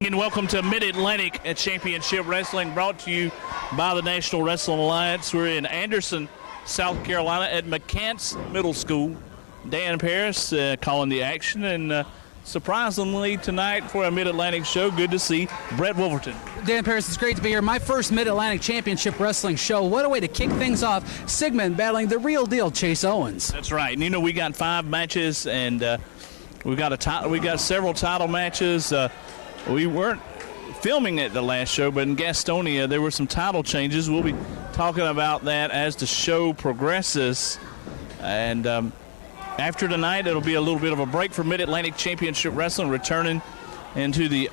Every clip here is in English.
And welcome to Mid-Atlantic Championship Wrestling, brought to you by the National Wrestling Alliance. We're in Anderson, South Carolina at McCants Middle School. Dan Parris calling the action, and surprisingly tonight for a Mid-Atlantic show, good to see Brett Wolverton. Dan Parris, it's great to be here. My first Mid-Atlantic Championship Wrestling show. What a way to kick things off. Sigmon battling the real deal, Chase Owens. That's right. And you know, we got 5 matches, and we got several title matches. We weren't filming it the last show, but in Gastonia there were some title changes. We'll be talking about that as the show progresses. And after tonight, it'll be a little bit of a break for Mid-Atlantic Championship Wrestling, returning into the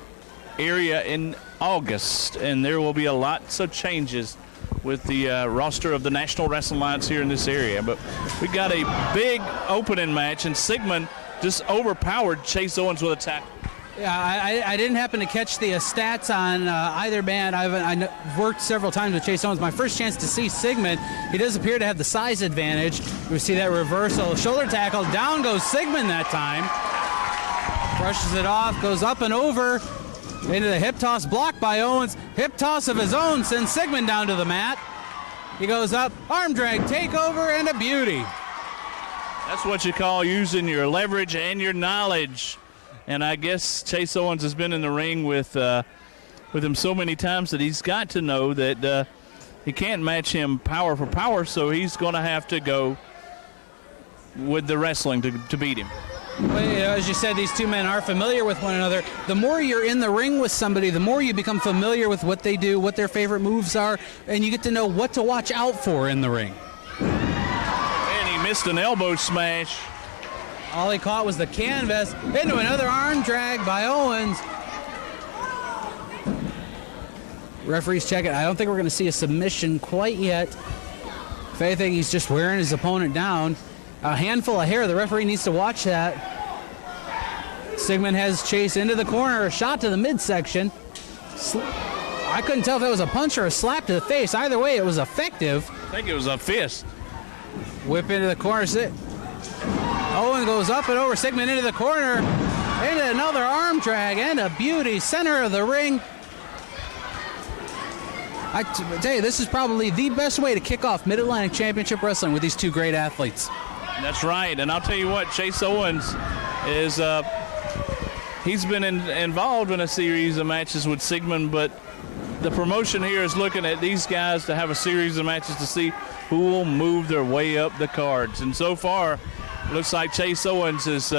area in August. And there will be lots of changes with the roster of the National Wrestling Alliance here in this area. But we got a big opening match, and Sigmon just overpowered Chase Owens with a tackle. Yeah, I didn't happen to catch the stats on either band. I've worked several times with Chase Owens. My first chance to see Sigmon. He does appear to have the size advantage. We see that reversal. Shoulder tackle. Down goes Sigmon that time. Brushes it off. Goes up and over. Into the hip toss, blocked by Owens. Hip toss of his own sends Sigmon down to the mat. He goes up. Arm drag, takeover, and a beauty. That's what you call using your leverage and your knowledge. And I guess Chase Owens has been in the ring with him so many times that he's got to know that he can't match him power for power, so he's going to have to go with the wrestling to beat him. Well, you know, as you said, these two men are familiar with one another. The more you're in the ring with somebody, the more you become familiar with what they do, what their favorite moves are, and you get to know what to watch out for in the ring. And he missed an elbow smash. All he caught was the canvas. Into another arm drag by Owens. Referee's checking. I don't think we're going to see a submission quite yet. If anything, he's just wearing his opponent down. A handful of hair. The referee needs to watch that. Sigmon has Chase into the corner. A shot to the midsection. I couldn't tell if it was a punch or a slap to the face. Either way, it was effective. I think it was a fist. Whip into the corner. Owen goes up and over, Sigmon into the corner, into another arm drag, and a beauty, center of the ring. I tell you, this is probably the best way to kick off Mid-Atlantic Championship Wrestling with these two great athletes. That's right, and I'll tell you what, Chase Owens is, he's been involved in a series of matches with Sigmon, but the promotion here is looking at these guys to have a series of matches to see who will move their way up the cards. And so far, looks like Chase Owens is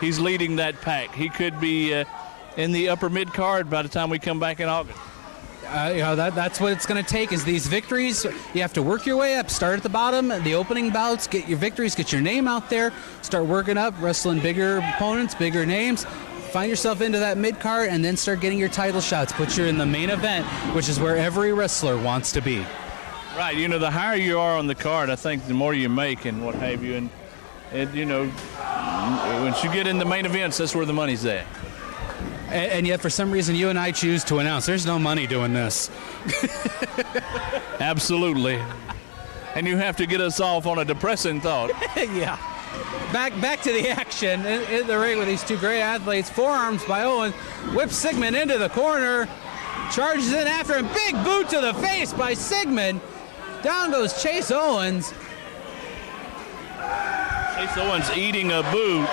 he's leading that pack. He could be in the upper mid card by the time we come back in August. You know, that's what it's going to take is these victories. You have to work your way up. Start at the bottom, the opening bouts, get your victories, get your name out there, start working up, wrestling bigger opponents, bigger names. Find yourself into that mid card, and then start getting your title shots. Put you in the main event, which is where every wrestler wants to be. Right. You know, the higher you are on the card, I think the more you make and what have you. And you know, once you get in the main events, that's where the money's at. And yet, for some reason, you and I choose to announce there's no money doing this. Absolutely. And you have to get us off on a depressing thought. Yeah. Back to the action in the ring with these two great athletes. Forearms by Owen. Whips Sigmon into the corner. Charges in after him. Big boot to the face by Sigmon. Down goes Chase Owens. Chase Owens eating a boot.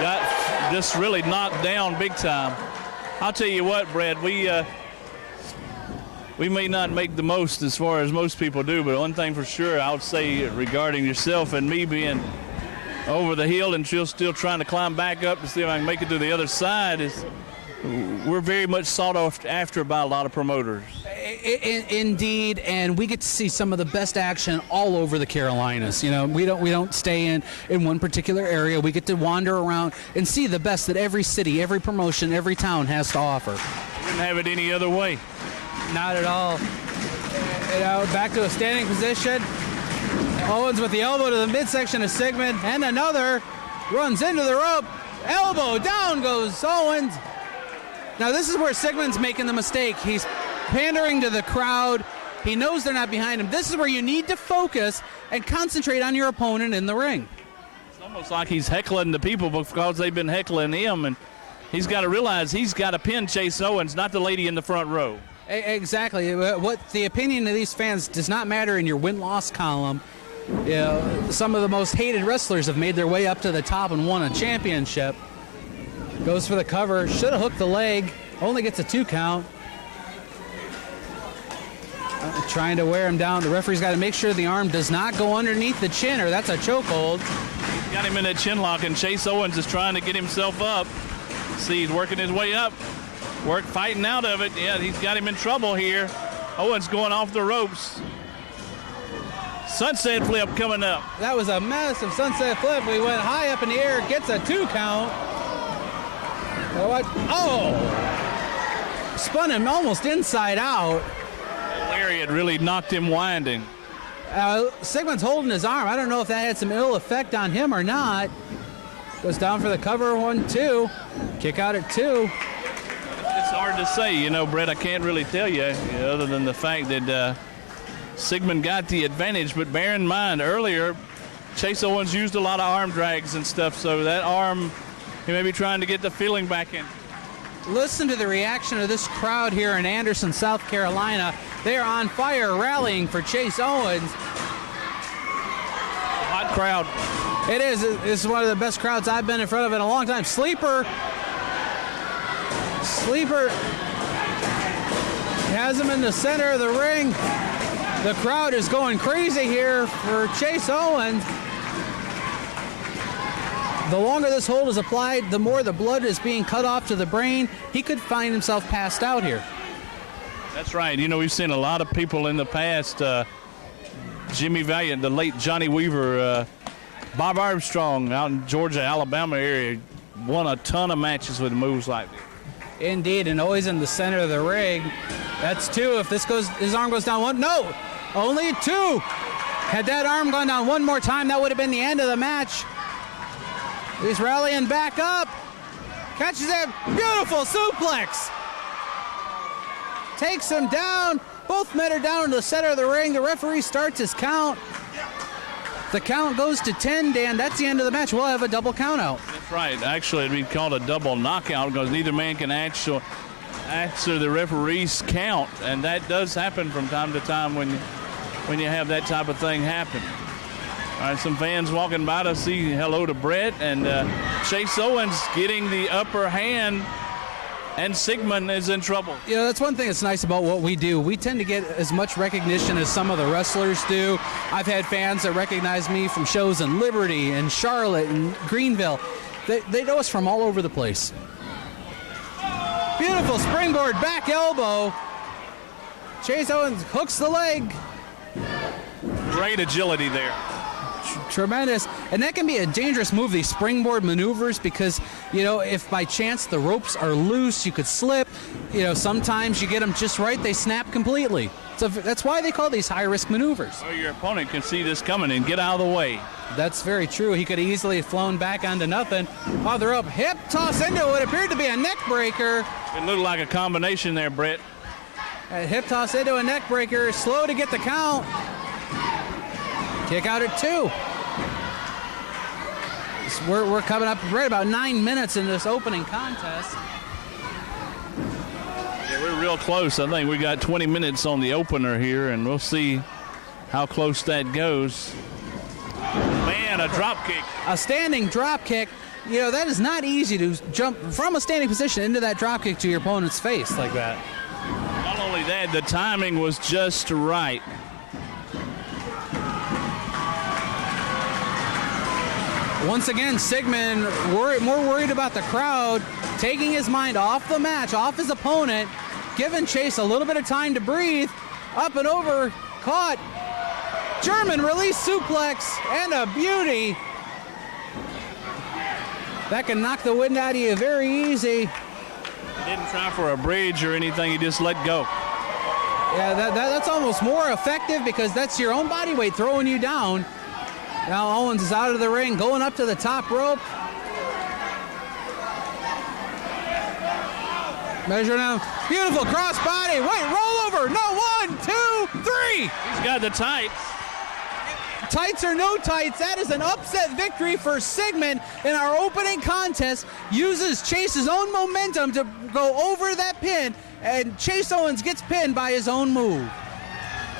Got just really knocked down big time. I'll tell you what, Brad, we may not make the most as far as most people do, but one thing for sure I would say regarding yourself and me being over the hill and still trying to climb back up to see if I can make it to the other side is we're very much sought after by a lot of promoters. Indeed, and we get to see some of the best action all over the Carolinas. You know, we don't stay in one particular area. We get to wander around and see the best that every city, every promotion, every town has to offer. Wouldn't have it any other way. Not at all. You know, back to a standing position. Owens with the elbow to the midsection of Sigmon, and another runs into the rope. Elbow down goes Owens. Now this is where Sigmon's making the mistake. He's pandering to the crowd. He knows they're not behind him. This is where you need to focus and concentrate on your opponent in the ring. It's almost like he's heckling the people because they've been heckling him, and he's got to realize he's got to pin Chase Owens, not the lady in the front row. Exactly. What the opinion of these fans does not matter in your win-loss column. You know, some of the most hated wrestlers have made their way up to the top and won a championship. Goes for the cover. Should have hooked the leg. Only gets a 2 count. Trying to wear him down. The referee's got to make sure the arm does not go underneath the chin, or that's a chokehold. He's got him in that chin lock, and Chase Owens is trying to get himself up. See, he's working his way up. Fighting out of it. Yeah, he's got him in trouble here. Owens going off the ropes. Sunset flip coming up. That was a massive sunset flip. We went high up in the air. Gets a 2 count. Oh! Spun him almost inside out. Lariat really knocked him winding. Sigmon's holding his arm. I don't know if that had some ill effect on him or not. Goes down for the cover, 1-2. Kick out at 2. It's hard to say, you know, Brett. I can't really tell you, other than the fact that Sigmon got the advantage. But bear in mind, earlier, Chase Owens used a lot of arm drags and stuff, so that arm, he may be trying to get the feeling back in. Listen to the reaction of this crowd here in Anderson, South Carolina. They are on fire, rallying for Chase Owens. Hot crowd. It is. This is one of the best crowds I've been in front of in a long time. Sleeper has him in the center of the ring. The crowd is going crazy here for Chase Owens. The longer this hold is applied, the more the blood is being cut off to the brain. He could find himself passed out here. That's right. You know, we've seen a lot of people in the past. Jimmy Valiant, the late Johnny Weaver, Bob Armstrong out in Georgia, Alabama area, won a ton of matches with moves like this. Indeed, and always in the center of the ring. That's 2. If this goes, his arm goes down 1. No, only 2. Had that arm gone down one more time, that would have been the end of the match. He's rallying back up. Catches him. Beautiful suplex. Takes him down. Both men are down in the center of the ring. The referee starts his count. The count goes to 10, Dan. That's the end of the match. We'll have a double count out. That's right. Actually, it'd be called a double knockout because neither man can answer the referee's count, and that does happen from time to time when you have that type of thing happen. All right, some fans walking by to see hello to Brett, and Chase Owens getting the upper hand, and Sigmon is in trouble. You know, that's one thing that's nice about what we do. We tend to get as much recognition as some of the wrestlers do. I've had fans that recognize me from shows in Liberty and Charlotte and Greenville. They know us from all over the place. Beautiful springboard back elbow. Chase Owens hooks the leg. Great agility there. Tremendous. And that can be a dangerous move, these springboard maneuvers, because, you know, if by chance the ropes are loose, you could slip. You know, sometimes you get them just right, they snap completely. So that's why they call these high-risk maneuvers. Well, your opponent can see this coming and get out of the way. That's very true. He could easily have flown back onto nothing. Other up, hip toss into what appeared to be a neck breaker. It looked like a combination there, Brett. Hip toss into a neck breaker, slow to get the count. Kick out at 2. We're coming up right about 9 minutes in this opening contest. Yeah, we're real close. I think we got 20 minutes on the opener here, and we'll see how close that goes. Man, a drop kick. A standing drop kick. You know, that is not easy to jump from a standing position into that drop kick to your opponent's face like that. Not only that, the timing was just right. Once again, Sigmon more worried about the crowd, taking his mind off the match, off his opponent, giving Chase a little bit of time to breathe. Up and over, caught. German release suplex, and a beauty. That can knock the wind out of you very easy. He didn't try for a bridge or anything, he just let go. Yeah, that's almost more effective because that's your own body weight throwing you down. Now Owens is out of the ring, going up to the top rope. Measure now. Beautiful cross body. Wait, roll over. No, 1, 2, 3. He's got the tights. tights or no tights, that is an upset victory for Sigmon in our opening contest. Uses Chase's own momentum to go over that pin, and Chase Owens gets pinned by his own move.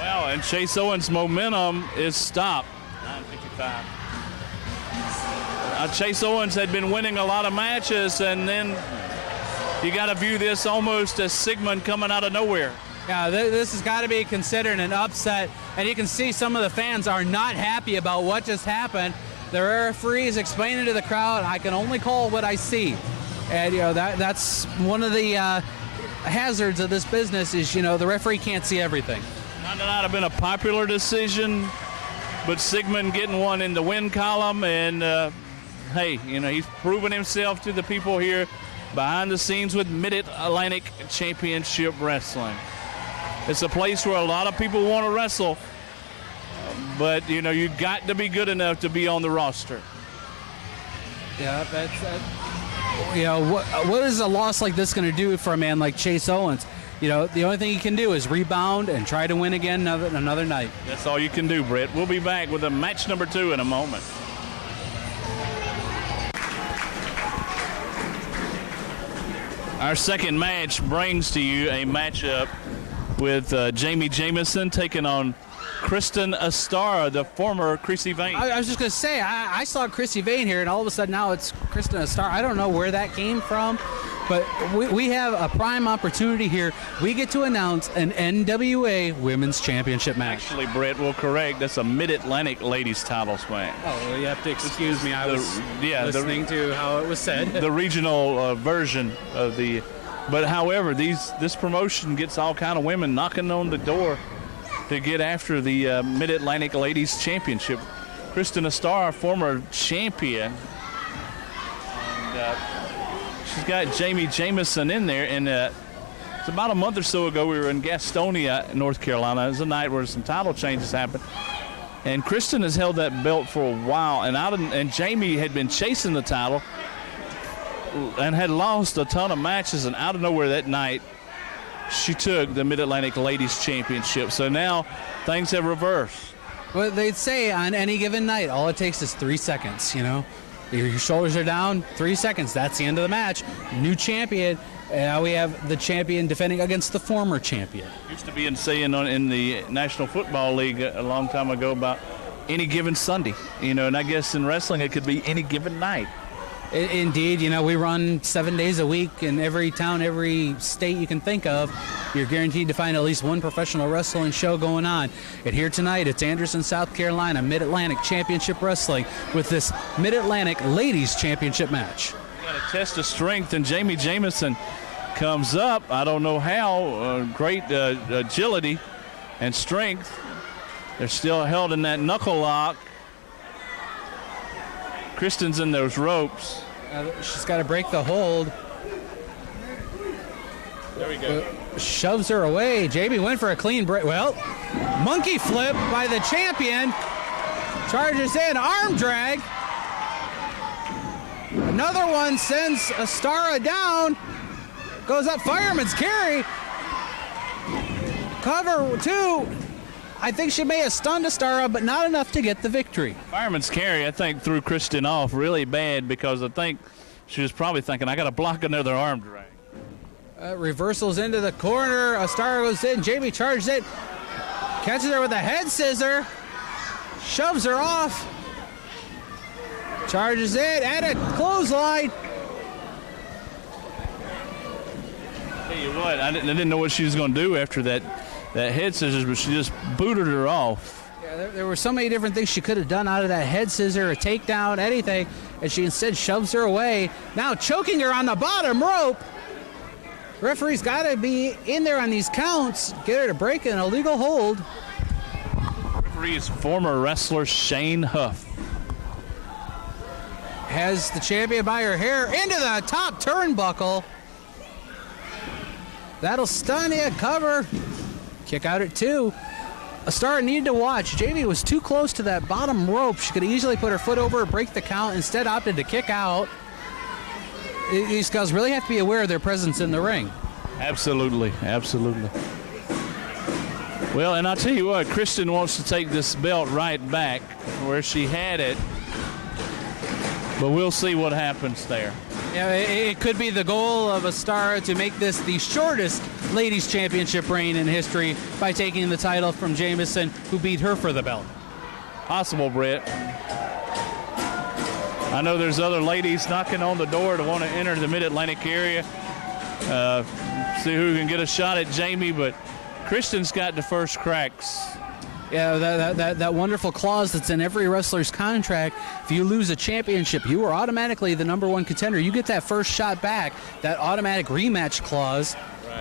Well, and Chase Owens' momentum is stopped. 9:55. Chase Owens had been winning a lot of matches, and then you got to view this almost as Sigmon coming out of nowhere. Yeah, this has got to be considered an upset, and you can see some of the fans are not happy about what just happened. The referee is explaining to the crowd, I can only call what I see. And, you know, that's one of the hazards of this business is, you know, the referee can't see everything. Might not have been a popular decision, but Sigmon getting one in the win column, and hey, you know, he's proven himself to the people here behind the scenes with Mid-Atlantic Championship Wrestling. It's a place where a lot of people want to wrestle, but you know, you got to be good enough to be on the roster. Yeah, that's you know, what is a loss like this going to do for a man like Chase Owens? You know, the only thing he can do is rebound and try to win again another night. That's all you can do, Brett. We'll be back with a match number 2 in a moment. Our second match brings to you a matchup with Jayme Jameson taking on Kristin Astara, the former Chrissy Vane. I was just going to say, I saw Chrissy Vane here, and all of a sudden now it's Kristin Astara. I don't know where that came from, but we have a prime opportunity here. We get to announce an NWA Women's Championship match. Actually, Brett will correct. That's a Mid-Atlantic Ladies title match. Oh, well, you have to excuse me. I was listening to how it was said. The regional version of the... But, however, this promotion gets all kind of women knocking on the door to get after the Mid-Atlantic Ladies Championship. Kristin Astara, former champion. And she's got Jayme Jameson in there. And it's about a month or so ago, we were in Gastonia, North Carolina. It was a night where some title changes happened. And Kristin has held that belt for a while. And Jayme had been chasing the title and had lost a ton of matches. And out of nowhere that night, she took the Mid-Atlantic Ladies Championship. So now things have reversed. Well, they'd say on any given night, all it takes is 3 seconds, you know. Your shoulders are down, 3 seconds, that's the end of the match. New champion, and now we have the champion defending against the former champion. Used to be in the National Football League a long time ago about any given Sunday, you know, and I guess in wrestling it could be any given night. Indeed, you know, we run 7 days a week in every town, every state you can think of. You're guaranteed to find at least one professional wrestling show going on. And here tonight, it's Anderson, South Carolina, Mid-Atlantic Championship Wrestling with this Mid-Atlantic Ladies Championship match. Got a test of strength, and Jayme Jameson comes up. I don't know how. Great agility and strength. They're still held in that knuckle lock. Kristin's in those ropes. She's got to break the hold. There we go. Shoves her away. Jayme went for a clean break. Well, monkey flip by the champion. Charges in, arm drag. Another one sends Astara down. Goes up, fireman's carry. Cover 2. I think she may have stunned Astara, but not enough to get the victory. Fireman's carry, I think, threw Kristin off really bad because I think she was probably thinking, I got to block another arm drag. Reversals into the corner. Astara goes in. Jayme charges it. Catches her with a head scissor. Shoves her off. Charges in and a clothesline. Tell you what, I didn't know what she was going to do after that head scissors, but she just booted her off. Yeah, there were so many different things she could have done out of that head scissor, a takedown, anything, and she instead shoves her away. Now choking her on the bottom rope. Referee's got to be in there on these counts, get her to break an illegal hold. Referee is former wrestler Shane Huff. Has the champion by her hair into the top turnbuckle. That'll stun you, cover. Kick out at 2. Astara needed to watch. Jayme was too close to that bottom rope. She could have easily put her foot over, break the count, instead opted to kick out. These guys really have to be aware of their presence in the ring. Absolutely, absolutely. Well, and I'll tell you what, Kristin wants to take this belt right back where she had it, but we'll see what happens there. Yeah, it could be the goal of Astara to make this the shortest ladies championship reign in history by taking the title from Jameson, who beat her for the belt. Possible, Brett. I know there's other ladies knocking on the door to want to enter the Mid-Atlantic area. See who can get a shot at Jayme, but Kristin's got the first cracks. Yeah, that wonderful clause that's in every wrestler's contract. If you lose a championship, you are automatically the #1 contender. You get that first shot back, that automatic rematch clause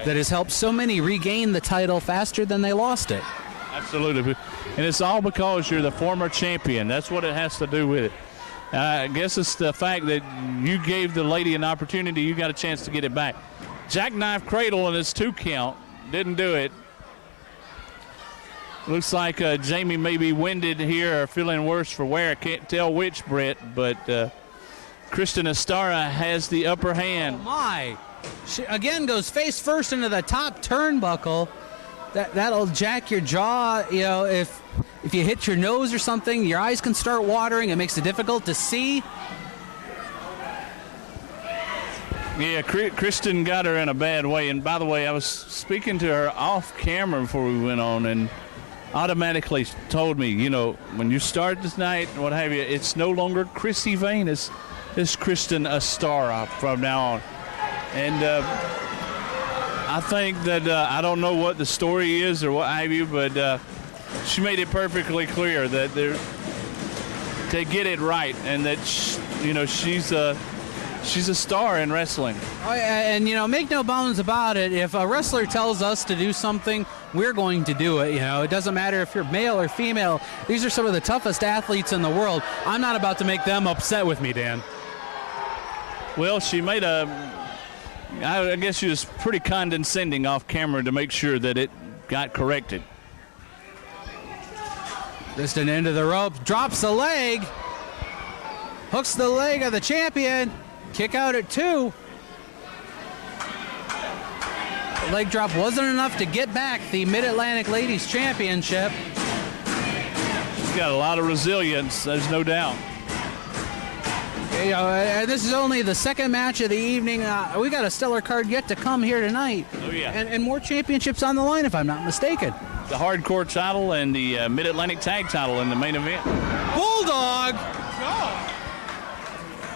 that has helped so many regain the title faster than they lost it. Absolutely. And it's all because you're the former champion. That's what it has to do with it. I guess it's the fact that you gave the lady an opportunity, you got a chance to get it back. Jackknife cradle and it's 2 count. Didn't do it. Looks like Jayme may be winded here or feeling worse for wear. I can't tell which, Brett, but Kristin Astara has the upper hand. Oh, my. She, again, goes face first into the top turnbuckle. That'll jack your jaw. You know, if you hit your nose or something, your eyes can start watering. It makes it difficult to see. Yeah, Kristin got her in a bad way. And by the way, I was speaking to her off camera before we went on, and automatically told me, you know, when you start this night, what have you, it's no longer Chrissy Vane, it's Kristin Astara from now on. And I think that I don't know what the story is or what have you, but she made it perfectly clear that to get it right, and that she's a star in wrestling. Oh, and you know, make no bones about it. If a wrestler tells us to do something, we're going to do it. You know, it doesn't matter if you're male or female. These are some of the toughest athletes in the world. I'm not about to make them upset with me, Dan. Well, she made I guess she was pretty condescending off camera to make sure that it got corrected. Kristin into the rope, drops the leg, hooks the leg of the champion, kick out at 2. The leg drop wasn't enough to get back the Mid-Atlantic Ladies Championship. She's got a lot of resilience, there's no doubt. You know, this is only the second match of the evening. We got a stellar card yet to come here tonight. Oh, yeah. And more championships on the line, if I'm not mistaken. The hardcore title and the Mid-Atlantic tag title in the main event. Bulldog!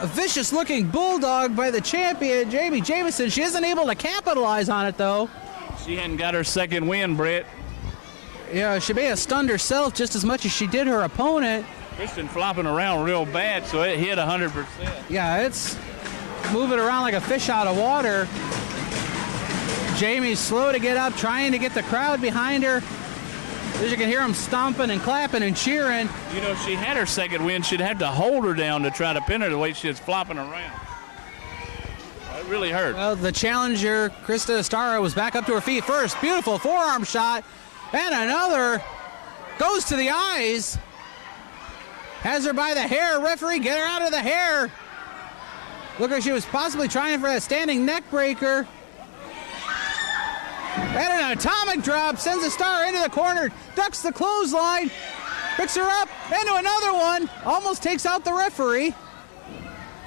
A vicious-looking bulldog by the champion, Jayme Jameson. She isn't able to capitalize on it, though. She hadn't got her second win, Brett. Yeah, she may have stunned herself just as much as she did her opponent. Kristin flopping around real bad, so it hit 100%. Yeah, it's moving around like a fish out of water. Jayme's slow to get up, trying to get the crowd behind her. As you can hear them stomping and clapping and cheering. You know, if she had her second win, she'd have to hold her down to try to pin her the way she was flopping around. It really hurt. Well, the challenger, Kristin Astara, was back up to her feet first. Beautiful forearm shot. And another goes to the eyes. Has her by the hair. Referee, get her out of the hair. Look like she was possibly trying for that standing neck breaker. And an atomic drop sends Astara into the corner. Ducks the clothesline. Picks her up into another one. Almost takes out the referee.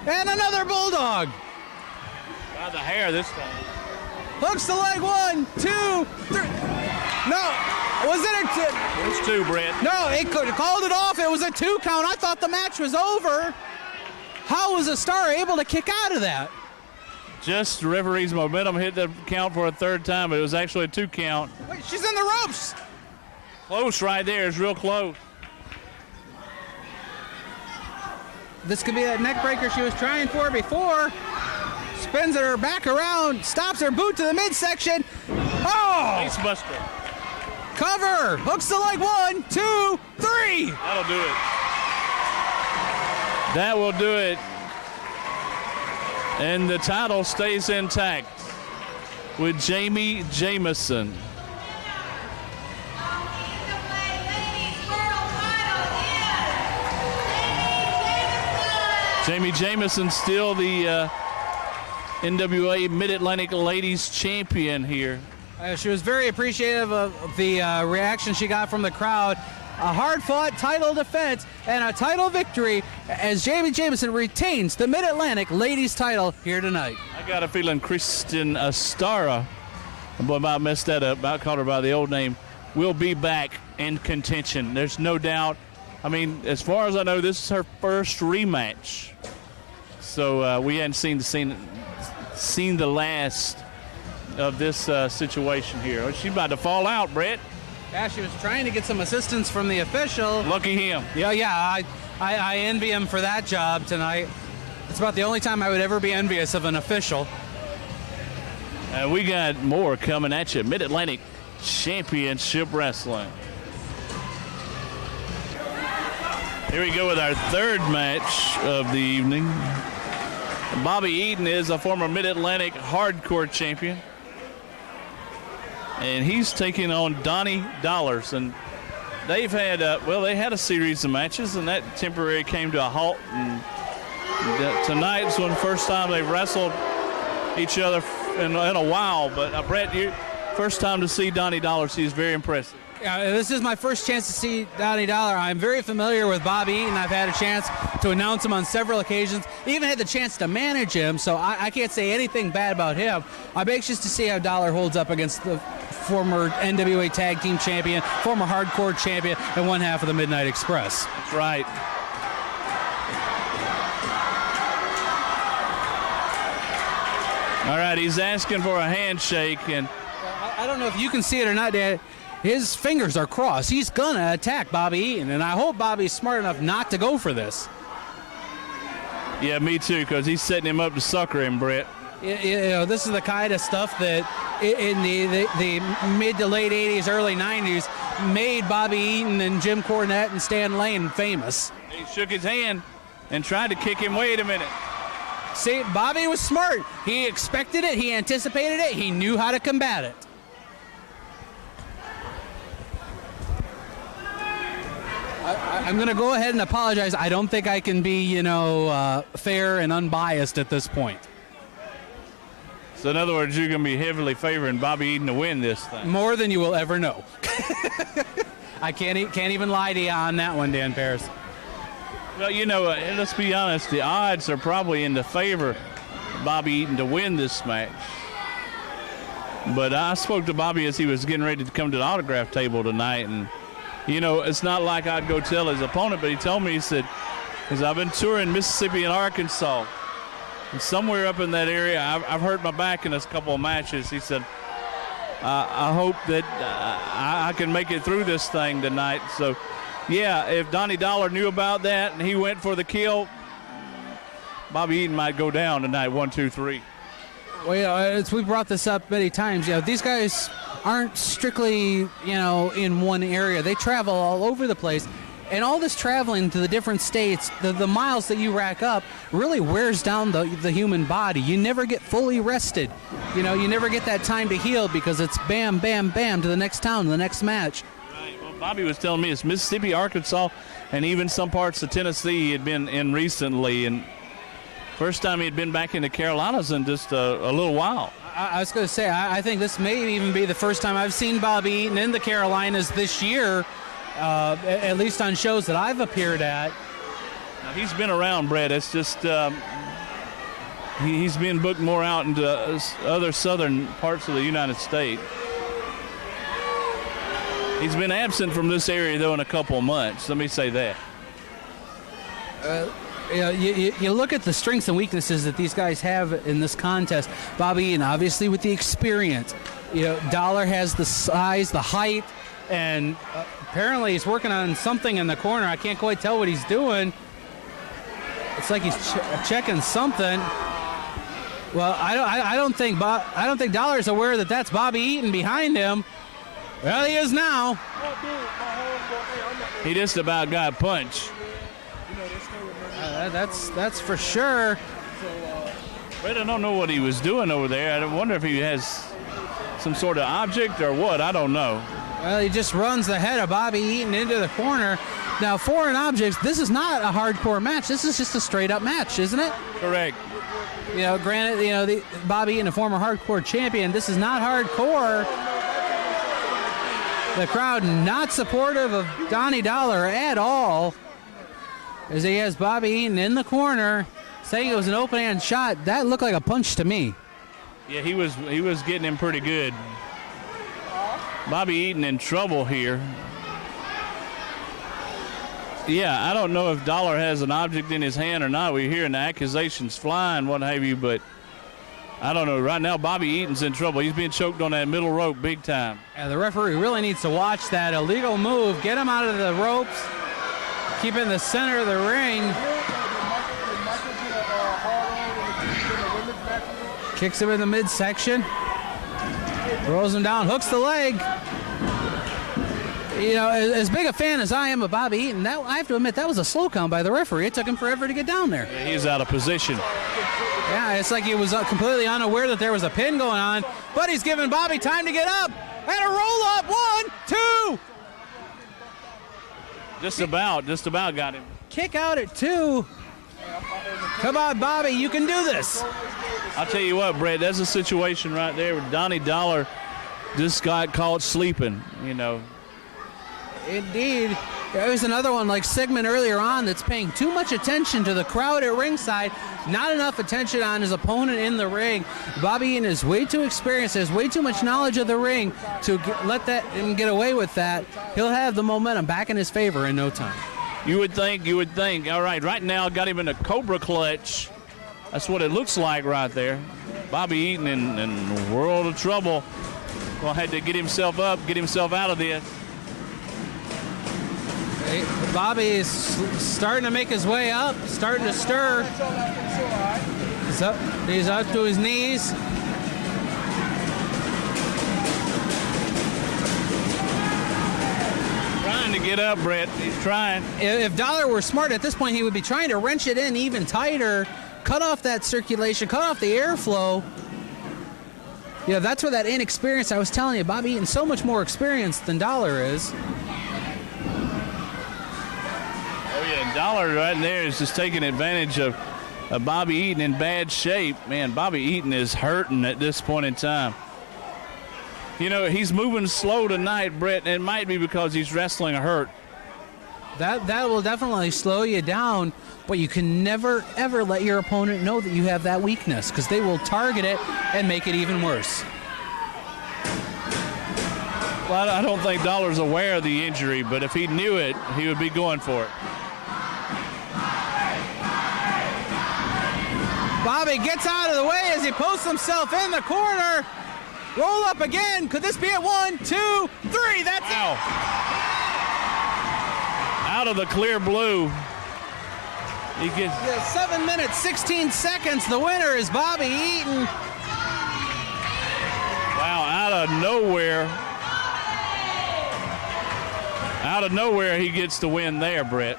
And another bulldog. By the hair this time. Hooks the leg. 1, 2, 3. No. Was it a 2? It's 2, Brett. No, it called it off. It was a 2 count. I thought the match was over. How was Astara able to kick out of that? Just the referee's momentum hit the count for a 3rd time, but it was actually a 2 count. Wait, she's in the ropes. Close right there. It's real close. This could be that neck breaker she was trying for before. Spins her back around, stops her boot to the midsection. Oh! Face buster. Cover. Hooks the leg. 1, 2, 3. That'll do it. That will do it. And the title stays intact with Jayme Jameson. Jayme Jameson still the NWA Mid-Atlantic Ladies Champion here She was very appreciative of the reaction she got from the crowd. A hard-fought title defense and a title victory as Jayme Jameson retains the Mid-Atlantic Ladies title here tonight. I got a feeling Kristin Astara, boy, about messed that up, about called her by the old name, will be back in contention. There's no doubt. I mean, as far as I know, this is her first rematch. So we hadn't seen the last of this situation here. She's about to fall out, Brett. Yeah, she was trying to get some assistance from the official. Lucky him. Yeah, I envy him for that job tonight. It's about the only time I would ever be envious of an official. We got more coming at you. Mid-Atlantic Championship Wrestling. Here we go with our third match of the evening. Bobby Eaton is a former Mid-Atlantic Hardcore champion. And he's taking on Donnie Dollars. And they've had, they had a series of matches, and that temporarily came to a halt. And tonight's one first time they've wrestled each other in a while. But Brett, first time to see Donnie Dollars, he's very impressive. Yeah, this is my first chance to see Donnie Dollar. I'm very familiar with Bobby Eaton. I've had a chance to announce him on several occasions. Even had the chance to manage him, so I can't say anything bad about him. I'm anxious to see how Dollar holds up against the former NWA Tag Team Champion, former Hardcore Champion, and one half of the Midnight Express. That's right. All right, he's asking for a handshake, and I don't know if you can see it or not, Dad. His fingers are crossed. He's gonna attack Bobby Eaton, and I hope Bobby's smart enough not to go for this. Yeah, me too, because he's setting him up to sucker him, Brett. You know, this is the kind of stuff that in the mid to late 80s, early 90s made Bobby Eaton and Jim Cornette and Stan Lane famous. He shook his hand and tried to kick him. Wait a minute. See, Bobby was smart. He expected it. He anticipated it. He knew how to combat it. I'm going to go ahead and apologize. I don't think I can be, fair and unbiased at this point. So in other words, you're going to be heavily favoring Bobby Eaton to win this thing. More than you will ever know. I can't even lie to you on that one, Dan Parris. Well, let's be honest. The odds are probably in the favor of Bobby Eaton to win this match. But I spoke to Bobby as he was getting ready to come to the autograph table tonight, and it's not like I'd go tell his opponent, but he told me, he said, because I've been touring Mississippi and Arkansas, and somewhere up in that area, I've hurt my back in a couple of matches. He said, I hope that I can make it through this thing tonight. So, yeah, if Donnie Dollar knew about that and he went for the kill, Bobby Eaton might go down tonight, 1, 2, 3. Well, we brought this up many times. These guys aren't strictly, in one area. They travel all over the place. And all this traveling to the different states, the miles that you rack up really wears down the human body. You never get fully rested. You never get that time to heal because it's bam, bam, bam to the next town, the next match. Right. Well, Bobby was telling me it's Mississippi, Arkansas, and even some parts of Tennessee he had been in recently. And first time he had been back in the Carolinas in just a little while. I was going to say, I think this may even be the first time I've seen Bobby Eaton in the Carolinas this year, at least on shows that I've appeared at. Now, he's been around, Brett. It's just he's been booked more out into other southern parts of the United States. He's been absent from this area, though, in a couple of months. Let me say that. You look at the strengths and weaknesses that these guys have in this contest. Bobby Eaton, obviously with the experience. Dollar has the size, the height, and apparently he's working on something in the corner. I can't quite tell what he's doing. It's like he's checking something. Well, I don't think Dollar's aware that that's Bobby Eaton behind him. Well, he is now. He just about got punched. That's for sure. But I don't know what he was doing over there. I wonder if he has some sort of object or what. I don't know. Well, he just runs the head of Bobby Eaton into the corner. Now, foreign objects, this is not a hardcore match. This is just a straight-up match, isn't it? Correct. You know, granted, you know, Bobby Eaton, a former hardcore champion, this is not hardcore. The crowd not supportive of Donnie Dollar at all, as he has Bobby Eaton in the corner, saying it was an open-hand shot. That looked like a punch to me. Yeah, he was getting him pretty good. Bobby Eaton in trouble here. Yeah, I don't know if Dollar has an object in his hand or not. We're hearing the accusations flying, what have you, but I don't know. Right now, Bobby Eaton's in trouble. He's being choked on that middle rope big time. Yeah, the referee really needs to watch that illegal move. Get him out of the ropes. Keep in the center of the ring. Kicks him in the midsection. Rolls him down, hooks the leg. You know, as big a fan as I am of Bobby Eaton, I have to admit, that was a slow count by the referee. It took him forever to get down there. Yeah, he's out of position. Yeah, it's like he was completely unaware that there was a pin going on, but he's giving Bobby time to get up. And a roll up, 1, 2. Just about got him. Kick out at 2. Come on, Bobby, you can do this. I'll tell you what, Brett, that's a situation right there where Donnie Dollar just got caught sleeping, you know. Indeed. There's another one like Sigmon earlier on that's paying too much attention to the crowd at ringside, not enough attention on his opponent in the ring. Bobby Eaton is way too experienced, has way too much knowledge of the ring to let him get away with that. He'll have the momentum back in his favor in no time. You would think. All right now got him in a Cobra clutch. That's what it looks like right there. Bobby Eaton in a world of trouble. Well, had to get himself up, get himself out of this. Bobby is starting to make his way up, starting to stir. He's up to his knees. Trying to get up, Brett. He's trying. If Dollar were smart at this point, he would be trying to wrench it in even tighter, cut off that circulation, cut off the airflow. You know, that's where that inexperience, I was telling you, Bobby Eaton's so much more experienced than Dollar is. Dollar right there is just taking advantage of Bobby Eaton in bad shape. Man, Bobby Eaton is hurting at this point in time. You know, he's moving slow tonight, Brett, and it might be because he's wrestling hurt. That will definitely slow you down, but you can never, ever let your opponent know that you have that weakness, because they will target it and make it even worse. Well, I don't think Dollar's aware of the injury, but if he knew it, he would be going for it. Bobby gets out of the way as he posts himself in the corner. Roll up again. Could this be it? 1, 2, 3. That's it. Out of the clear blue. He gets 7 minutes, 16 seconds. The winner is Bobby Eaton. Wow, out of nowhere. Out of nowhere, he gets the win there, Brett.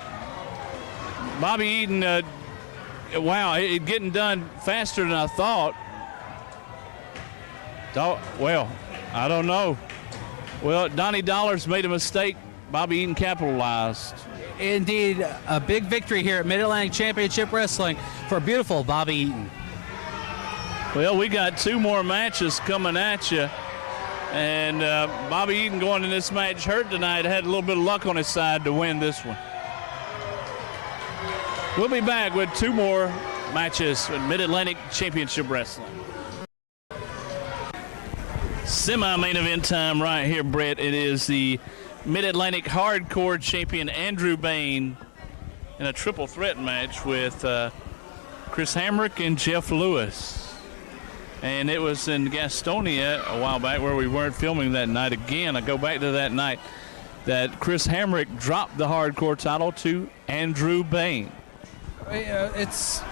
Bobby Eaton, wow, it's getting done faster than I thought. Well, I don't know. Well, Donnie Dollar's made a mistake. Bobby Eaton capitalized. Indeed, a big victory here at Mid-Atlantic Championship Wrestling for beautiful Bobby Eaton. Well, we got 2 more matches coming at you. And Bobby Eaton going in this match hurt tonight. Had a little bit of luck on his side to win this one. We'll be back with 2 more matches in Mid-Atlantic Championship Wrestling. Semi-main event time right here, Brett. It is the Mid-Atlantic Hardcore Champion Andru Bane in a triple threat match with Chris Hamrick and Jeff Lewis. And it was in Gastonia a while back where we weren't filming that night. Again, I go back to that night that Chris Hamrick dropped the hardcore title to Andru Bane. It's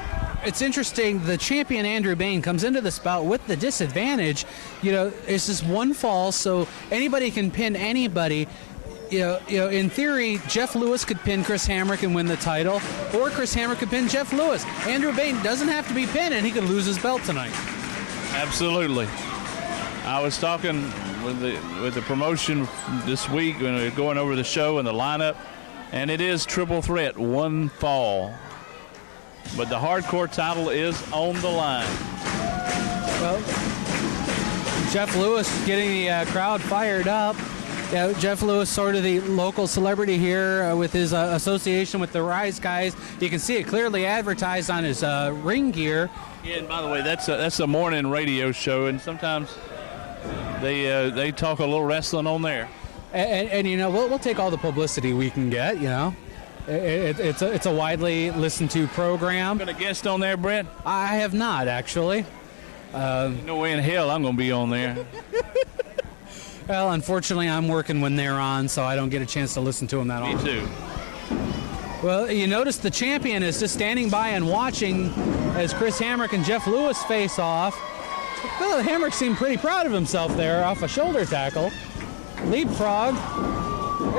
interesting. The champion Andru Bane comes into this bout with the disadvantage. You know, it's just one fall, so anybody can pin anybody. You know, in theory, Jeff Lewis could pin Chris Hamrick and win the title, or Chris Hamrick could pin Jeff Lewis. Andru Bane doesn't have to be pinned, and he could lose his belt tonight. Absolutely. I was talking with the promotion this week when we were going over the show and the lineup, And it is triple threat, one fall. But the hardcore title is on the line. Well, Jeff Lewis getting the crowd fired up. Yeah, Jeff Lewis, sort of the local celebrity here with his association with the Rise guys. You can see it clearly advertised on his ring gear. Yeah, and by the way, that's a morning radio show, and sometimes they talk a little wrestling on there. And you know, we'll take all the publicity we can get. You know, it's a widely listened to program. Been a guest on there, Brett? I have not actually. No way in hell I'm going to be on there. Well, unfortunately, I'm working when they're on, so I don't get a chance to listen to them that often. Me too. Well, you notice the champion is just standing by and watching as Chris Hamrick and Jeff Lewis face off. Well, Hamrick seemed pretty proud of himself there off a shoulder tackle. Leapfrog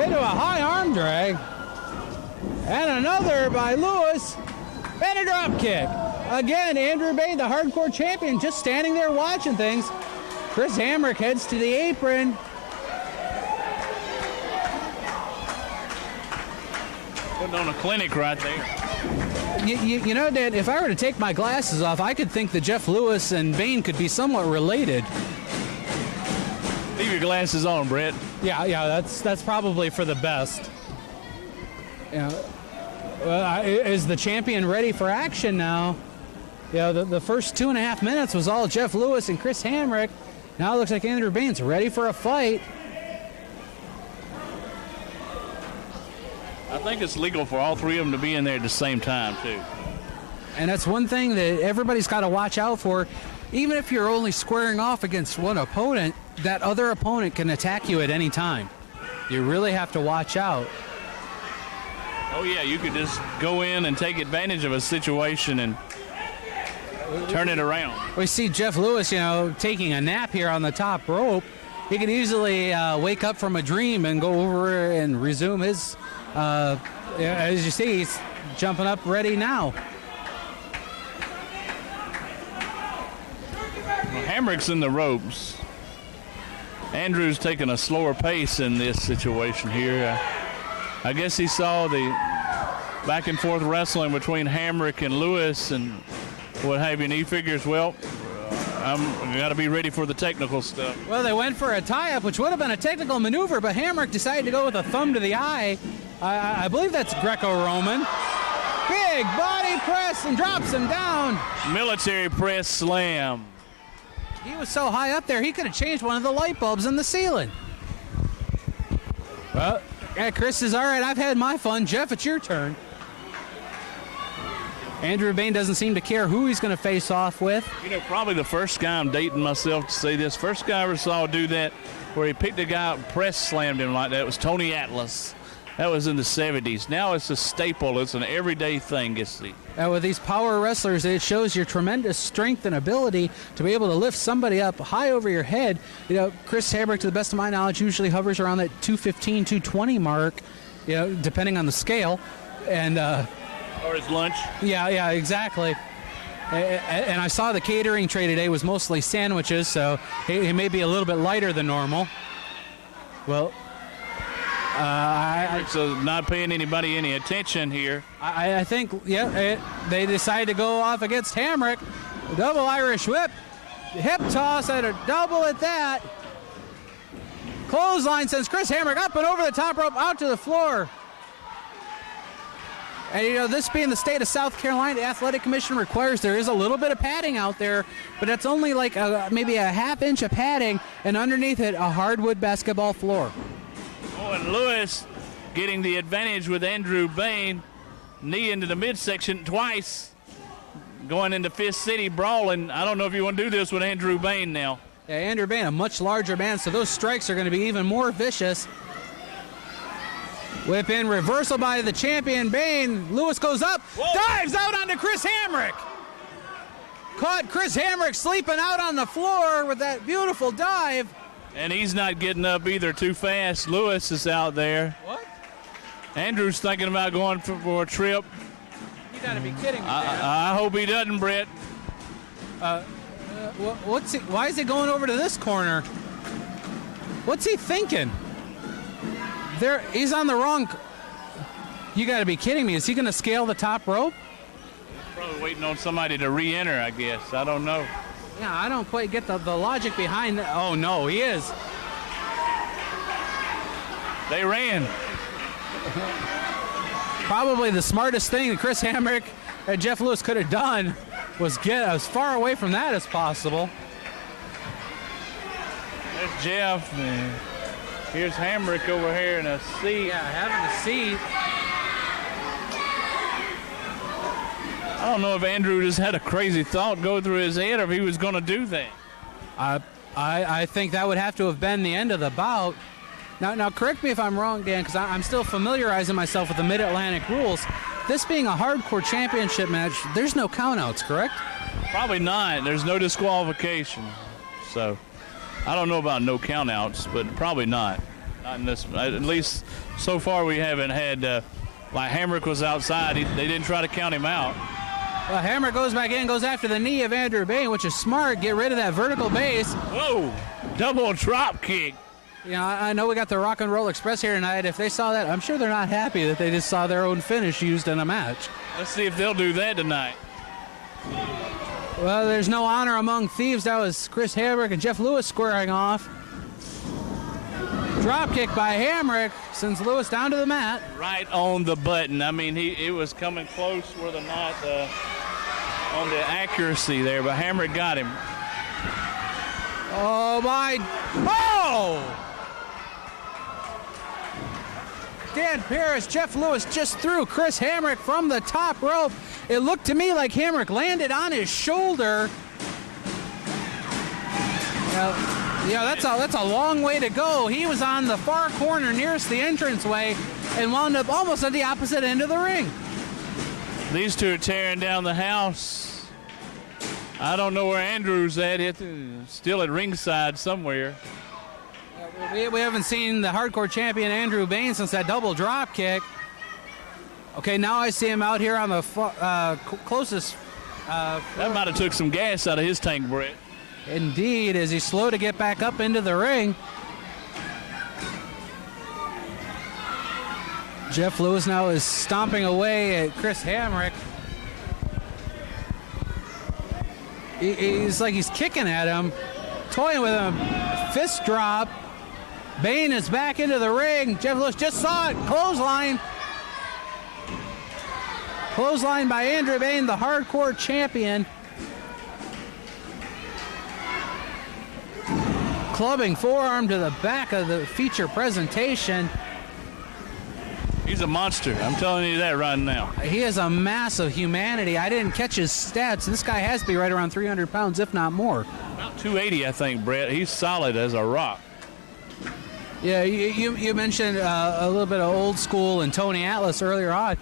into a high arm drag. And another by Lewis. And a drop kick. Again, Andru Bane, the hardcore champion, just standing there watching things. Chris Hamrick heads to the apron. Putting on a clinic right there. You know, Dan, if I were to take my glasses off, I could think that Jeff Lewis and Bane could be somewhat related. Leave your glasses on, Brett. Yeah, that's probably for the best. Yeah. Well, is the champion ready for action now? Yeah, the first 2.5 minutes was all Jeff Lewis and Chris Hamrick. Now it looks like Andru Bane's ready for a fight. I think it's legal for all three of them to be in there at the same time, too. And that's one thing that everybody's got to watch out for. Even if you're only squaring off against one opponent, that other opponent can attack you at any time. You really have to watch out. Oh, yeah, you could just go in and take advantage of a situation and turn it around. We see Jeff Lewis, you know, taking a nap here on the top rope. He could easily wake up from a dream and go over and resume his, as you see, he's jumping up ready now. Well, Hamrick's in the ropes. Andru's taking a slower pace in this situation here. I guess he saw the back and forth wrestling between Hamrick and Lewis and what have you, and he figures, well, I'm got to be ready for the technical stuff. Well, they went for a tie-up, which would have been a technical maneuver, but Hamrick decided to go with a thumb to the eye. I believe that's Greco-Roman. Big body press and drops him down. Military press slam. He was so high up there, he could have changed one of the light bulbs in the ceiling. Well, yeah, Chris is all right. I've had my fun. Jeff, it's your turn. Andru Bane doesn't seem to care who he's going to face off with. You know, probably the first guy, I'm dating myself to say this, first guy I ever saw do that where he picked a guy up and press slammed him like that was Tony Atlas. That was in the 70s. Now it's a staple. It's an everyday thing, you see. With these power wrestlers, it shows your tremendous strength and ability to be able to lift somebody up high over your head. You know, Chris Hamrick, to the best of my knowledge, usually hovers around that 215, 220 mark, you know, depending on the scale. And or his lunch. Yeah, exactly. And I saw the catering tray today was mostly sandwiches, so he may be a little bit lighter than normal. Well, so not paying anybody any attention here. I think, they decided to go off against Hamrick. Double Irish whip, hip toss and a double at that. Clothesline sends Chris Hamrick up and over the top rope out to the floor. And, you know, this being the state of South Carolina, the Athletic Commission requires there is a little bit of padding out there, but that's only like maybe a half inch of padding, and underneath it, a hardwood basketball floor. Oh, and Lewis getting the advantage with Andru Bane. Knee into the midsection twice. Going into Fist City brawling. I don't know if you want to do this with Andru Bane now. Yeah, Andru Bane, a much larger man, so those strikes are going to be even more vicious. Whip in reversal by the champion Bane. Lewis goes up, dives out onto Chris Hamrick. Caught Chris Hamrick sleeping out on the floor with that beautiful dive. And he's not getting up either too fast. Lewis is out there. What? Andru's thinking about going for a trip. You gotta be kidding me, I hope he doesn't, Brett. Why is he going over to this corner? What's he thinking? He's on the wrong. You got to be kidding me. Is he going to scale the top rope? Probably waiting on somebody to re-enter, I guess. I don't know. Yeah, I don't quite get the logic behind that. Oh, no, he is. They ran. Probably the smartest thing that Chris Hamrick and Jeff Lewis could have done was get as far away from that as possible. There's Jeff. And here's Hamrick over here in a seat. Yeah, having a seat. I don't know if Andru just had a crazy thought go through his head or if he was going to do that. I think that would have to have been the end of the bout. Now correct me if I'm wrong, Dan, because I'm still familiarizing myself with the Mid-Atlantic rules. This being a hardcore championship match, there's no countouts, correct? Probably not. There's no disqualification. So I don't know about no countouts, but probably not. Not in this. At least so far we haven't had, like Hamrick was outside. They didn't try to count him out. Well, Hamrick goes back in, goes after the knee of Andru Bane, which is smart. Get rid of that vertical base. Whoa, double drop kick. You know, I know we got the Rock and Roll Express here tonight. If they saw that, I'm sure they're not happy that they just saw their own finish used in a match. Let's see if they'll do that tonight. Well, there's no honor among thieves. That was Chris Hamrick and Jeff Lewis squaring off. Drop kick by Hamrick sends Lewis down to the mat. Right on the button. I mean, it was coming close where the knot on the accuracy there, but Hamrick got him. Oh, my. Oh! Dan Parris, Jeff Lewis just threw Chris Hamrick from the top rope. It looked to me like Hamrick landed on his shoulder. Yeah, that's a long way to go. He was on the far corner nearest the entranceway and wound up almost at the opposite end of the ring. These two are tearing down the house. I don't know where Andru's at. He's still at ringside somewhere. We haven't seen the hardcore champion Andru Bane since that double drop kick. Okay, now I see him out here on the closest. That might have took some gas out of his tank, Brett. Indeed, as he's slow to get back up into the ring. Jeff Lewis now is stomping away at Chris Hamrick. He's like he's kicking at him, toying with him. Fist drop. Bane is back into the ring. Jeff Lewis just saw it. Clothesline. Clothesline by Andru Bane, the hardcore champion. Clubbing forearm to the back of the feature presentation. He's a monster. I'm telling you that right now. He is a mass of humanity. I didn't catch his stats. This guy has to be right around 300 pounds, if not more. About 280, I think, Brett. He's solid as a rock. Yeah, you mentioned a little bit of old school and Tony Atlas earlier on.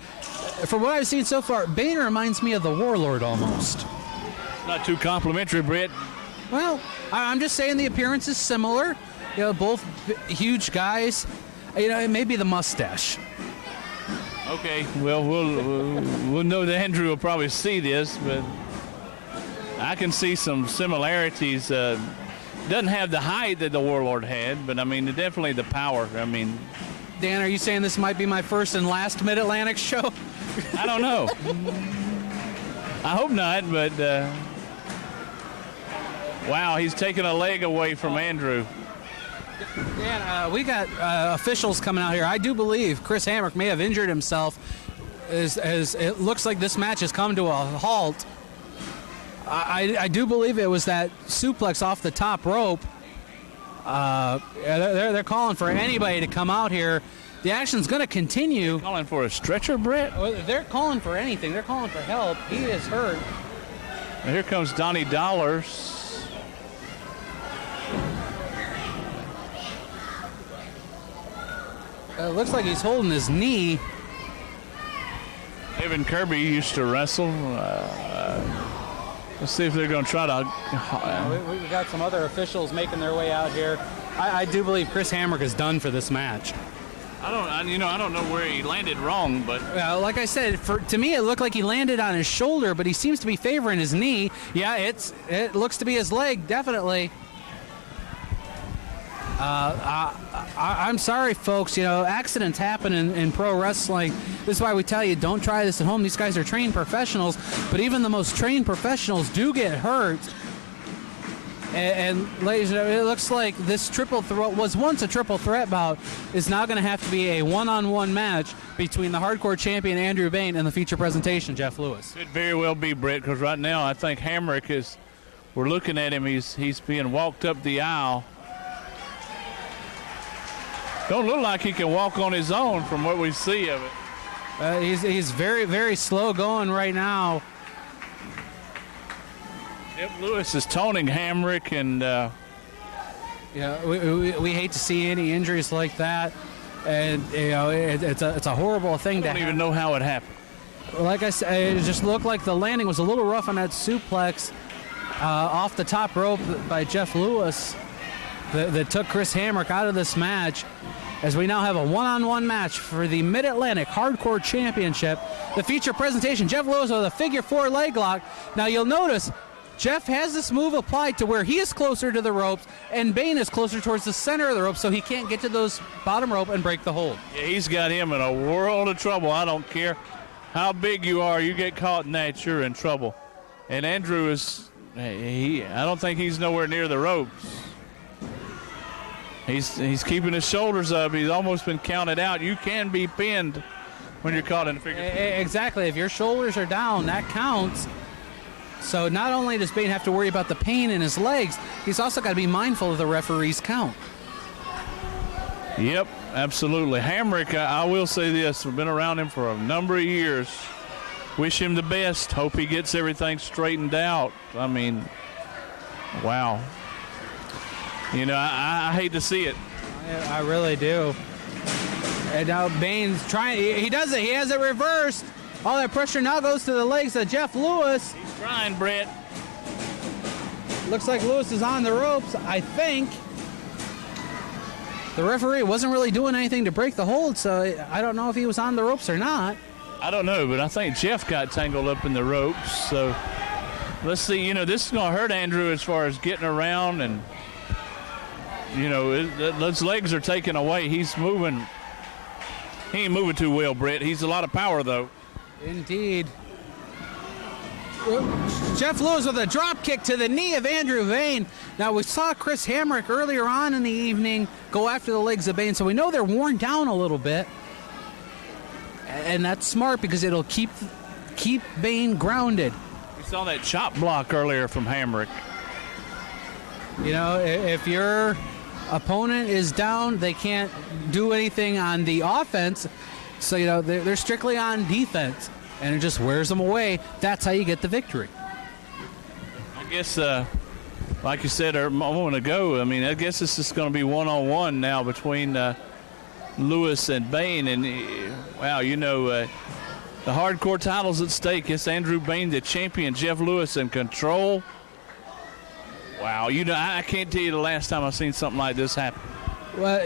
From what I've seen so far, Bane reminds me of the Warlord almost. Not too complimentary, Brett. Well, I'm just saying the appearance is similar. You know, both huge guys. You know, it may be the mustache. Okay, well, we'll know that Andru will probably see this, but I can see some similarities. Doesn't have the height that the Warlord had, but I mean, definitely the power. I mean, Dan, are you saying this might be my first and last Mid-Atlantic show? I don't know. I hope not, but wow, he's taking a leg away from Andru. Dan, we got officials coming out here. I do believe Chris Hamrick may have injured himself as it looks like this match has come to a halt. I do believe it was that suplex off the top rope. They're calling for anybody to come out here. The action's going to continue. Calling for a stretcher, Brett? They're calling for anything. They're calling for help. He is hurt. And here comes Donnie Dollars. It looks like he's holding his knee. Evan Kirby used to wrestle. Let's see if they're going to try to. We got some other officials making their way out here. I do believe Chris Hamrick is done for this match. I don't know where he landed wrong, but like I said, to me it looked like he landed on his shoulder, but he seems to be favoring his knee. Yeah, it looks to be his leg, definitely. I'm sorry, folks. Accidents happen in pro wrestling. This is why we tell you, don't try this at home. These guys are trained professionals, but even the most trained professionals do get hurt. And ladies and gentlemen, it looks like this what was once a triple threat bout is now going to have to be a one-on-one match between the hardcore champion Andru Bane and the feature presentation Jeff Lewis. Could very well be, Brett, because right now I think Hamrick we're looking at him. He's being walked up the aisle. Don't look like he can walk on his own from what we see of it. He's very, very slow going right now. Yep, Lewis is toning Hamrick, and we hate to see any injuries like that, and it's a horrible thing. I don't even know how it happened. Like I said, it just looked like the landing was a little rough on that suplex off the top rope by Jeff Lewis that took Chris Hamrick out of this match. As we now have a one-on-one match for the Mid-Atlantic Hardcore Championship. The feature presentation, Jeff Lewis with a figure 4 leg lock. Now you'll notice Jeff has this move applied to where he is closer to the ropes and Bane is closer towards the center of the rope, so he can't get to those bottom rope and break the hold. Yeah, he's got him in a world of trouble. I don't care how big you are. You get caught in that, you're in trouble. And Andru I don't think he's nowhere near the ropes. He's keeping his shoulders up. He's almost been counted out. You can be pinned when you're caught in a figure 4. Exactly. If your shoulders are down, that counts. So not only does Bane have to worry about the pain in his legs, he's also got to be mindful of the referee's count. Yep, absolutely. Hamrick, I will say this. We've been around him for a number of years. Wish him the best. Hope he gets everything straightened out. I mean, wow. I hate to see it. I really do. And now Bane's trying. He does it. He has it reversed. All that pressure now goes to the legs of Jeff Lewis. He's trying, Brett. Looks like Lewis is on the ropes, I think. The referee wasn't really doing anything to break the hold, so I don't know if he was on the ropes or not. I don't know, but I think Jeff got tangled up in the ropes. So let's see. This is going to hurt Andru as far as getting around, and those legs are taken away. He's moving. He ain't moving too well, Brett. He's a lot of power, though. Indeed. Jeff Lewis with a drop kick to the knee of Andru Bane. Now, we saw Chris Hamrick earlier on in the evening go after the legs of Bane, so we know they're worn down a little bit. And that's smart because it'll keep Bane grounded. We saw that chop block earlier from Hamrick. If your opponent is down, they can't do anything on the offense. So, they're strictly on defense, and it just wears them away. That's how you get the victory. I guess, like you said a moment ago, I guess this is going to be one-on-one now between Lewis and Bane. And, wow, the hardcore title's at stake. It's Andru Bane, the champion, Jeff Lewis in control. Wow, I can't tell you the last time I've seen something like this happen. Well,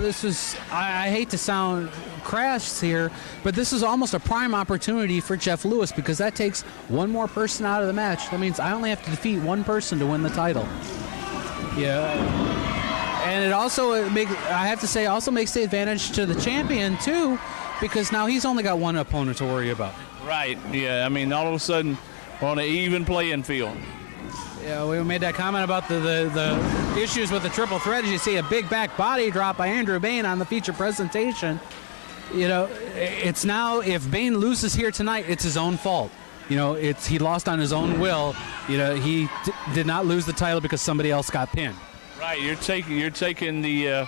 this is, I hate to sound crass here, but this is almost a prime opportunity for Jeff Lewis because that takes one more person out of the match. That means I only have to defeat one person to win the title. Yeah. And it also I have to say, also makes the advantage to the champion, too, because now he's only got one opponent to worry about. Right, yeah. All of a sudden, we're on an even playing field. Yeah, we made that comment about the issues with the triple threat. As you see a big back body drop by Andru Bane on the feature presentation. It's now, if Bane loses here tonight, it's his own fault. He lost on his own will. He did not lose the title because somebody else got pinned. Right, you're taking the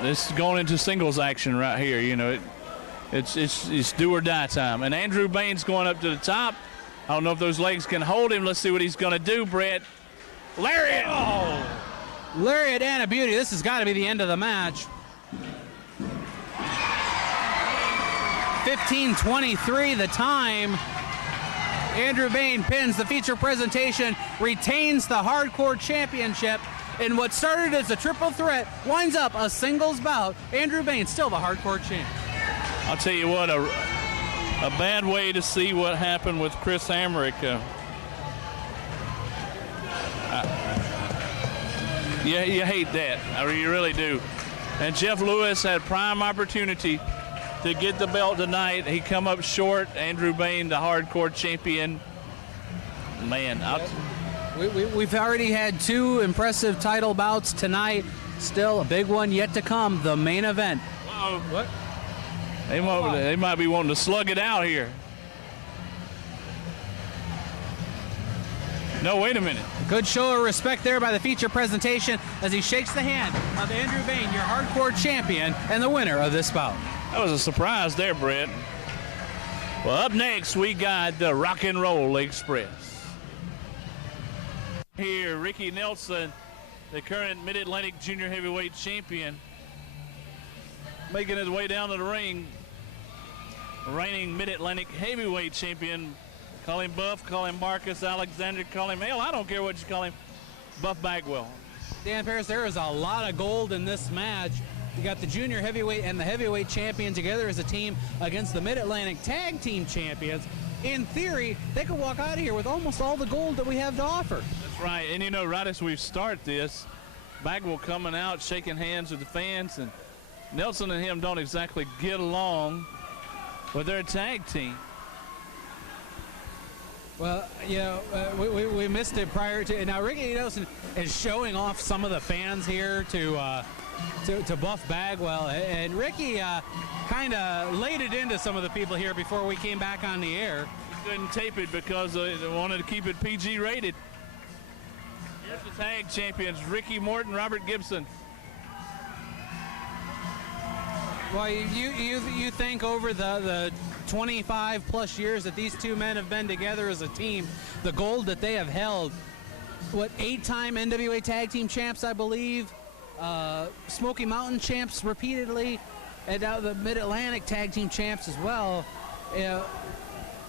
this is going into singles action right here. It's do or die time, and Andru Bane's going up to the top. I don't know if those legs can hold him. Let's see what he's going to do, Brett. Lariat! Oh! Lariat and a beauty. This has got to be the end of the match. 15:23 the time. Andru Bane pins the feature presentation, retains the hardcore championship, and what started as a triple threat winds up a singles bout. Andru Bane still the hardcore champ. I'll tell you what, a bad way to see what happened with Chris Hamrick. Yeah, you hate that. You really do. And Jeff Lewis had prime opportunity to get the belt tonight. He come up short. Andru Bane, the hardcore champion. Man, we've already had 2 impressive title bouts tonight. Still a big one yet to come, the main event. Uh-oh. What? They might be wanting to slug it out here. No, wait a minute. Good show of respect there by the feature presentation as he shakes the hand of Andru Bane, your hardcore champion and the winner of this bout. That was a surprise there, Brett. Well, up next, we got the Rock and Roll Express. Here, Rikki Nelson, the current Mid-Atlantic Junior Heavyweight Champion, making his way down to the ring. Reigning Mid-Atlantic Heavyweight Champion. Call him Buff, call him Marcus Alexander, call him hell, I don't care what you call him, Buff Bagwell. Dan Parris, there is a lot of gold in this match. You got the junior heavyweight and the heavyweight champion together as a team against the Mid-Atlantic Tag Team Champions. In theory, they could walk out of here with almost all the gold that we have to offer. That's right, and you know, right as we start this, Bagwell coming out, shaking hands with the fans, and Nelson and him don't exactly get along, but they're a tag team. Well, you know, we missed it prior to. Now, Rikki Nelson is showing off some of the fans here to Buff Bagwell, and Rikki kind of laid it into some of the people here before we came back on the air. He couldn't tape it because they wanted to keep it PG rated. Here's the tag champions, Rikki, Morton, Robert Gibson. Well, you think over the 25 plus years that these two men have been together as a team, the gold that they have held, what, 8-time NWA Tag Team Champs, I believe, Smoky Mountain Champs repeatedly, and now the Mid-Atlantic Tag Team Champs as well.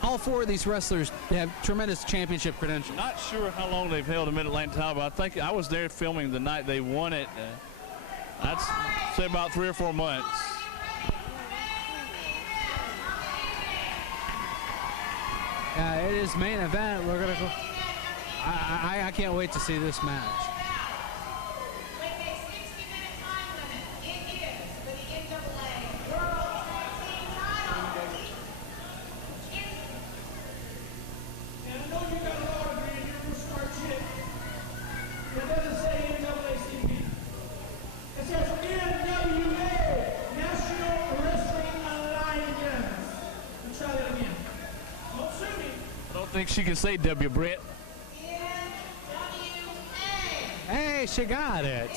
All 4 of these wrestlers have tremendous championship credentials. Not sure how long they've held a Mid-Atlantic title, but I think I was there filming the night they won it. I'd say about 3 or 4 months. It is main event. We're gonna go. I can't wait to see this match. I think she can say W, Brett. Hey, she got it.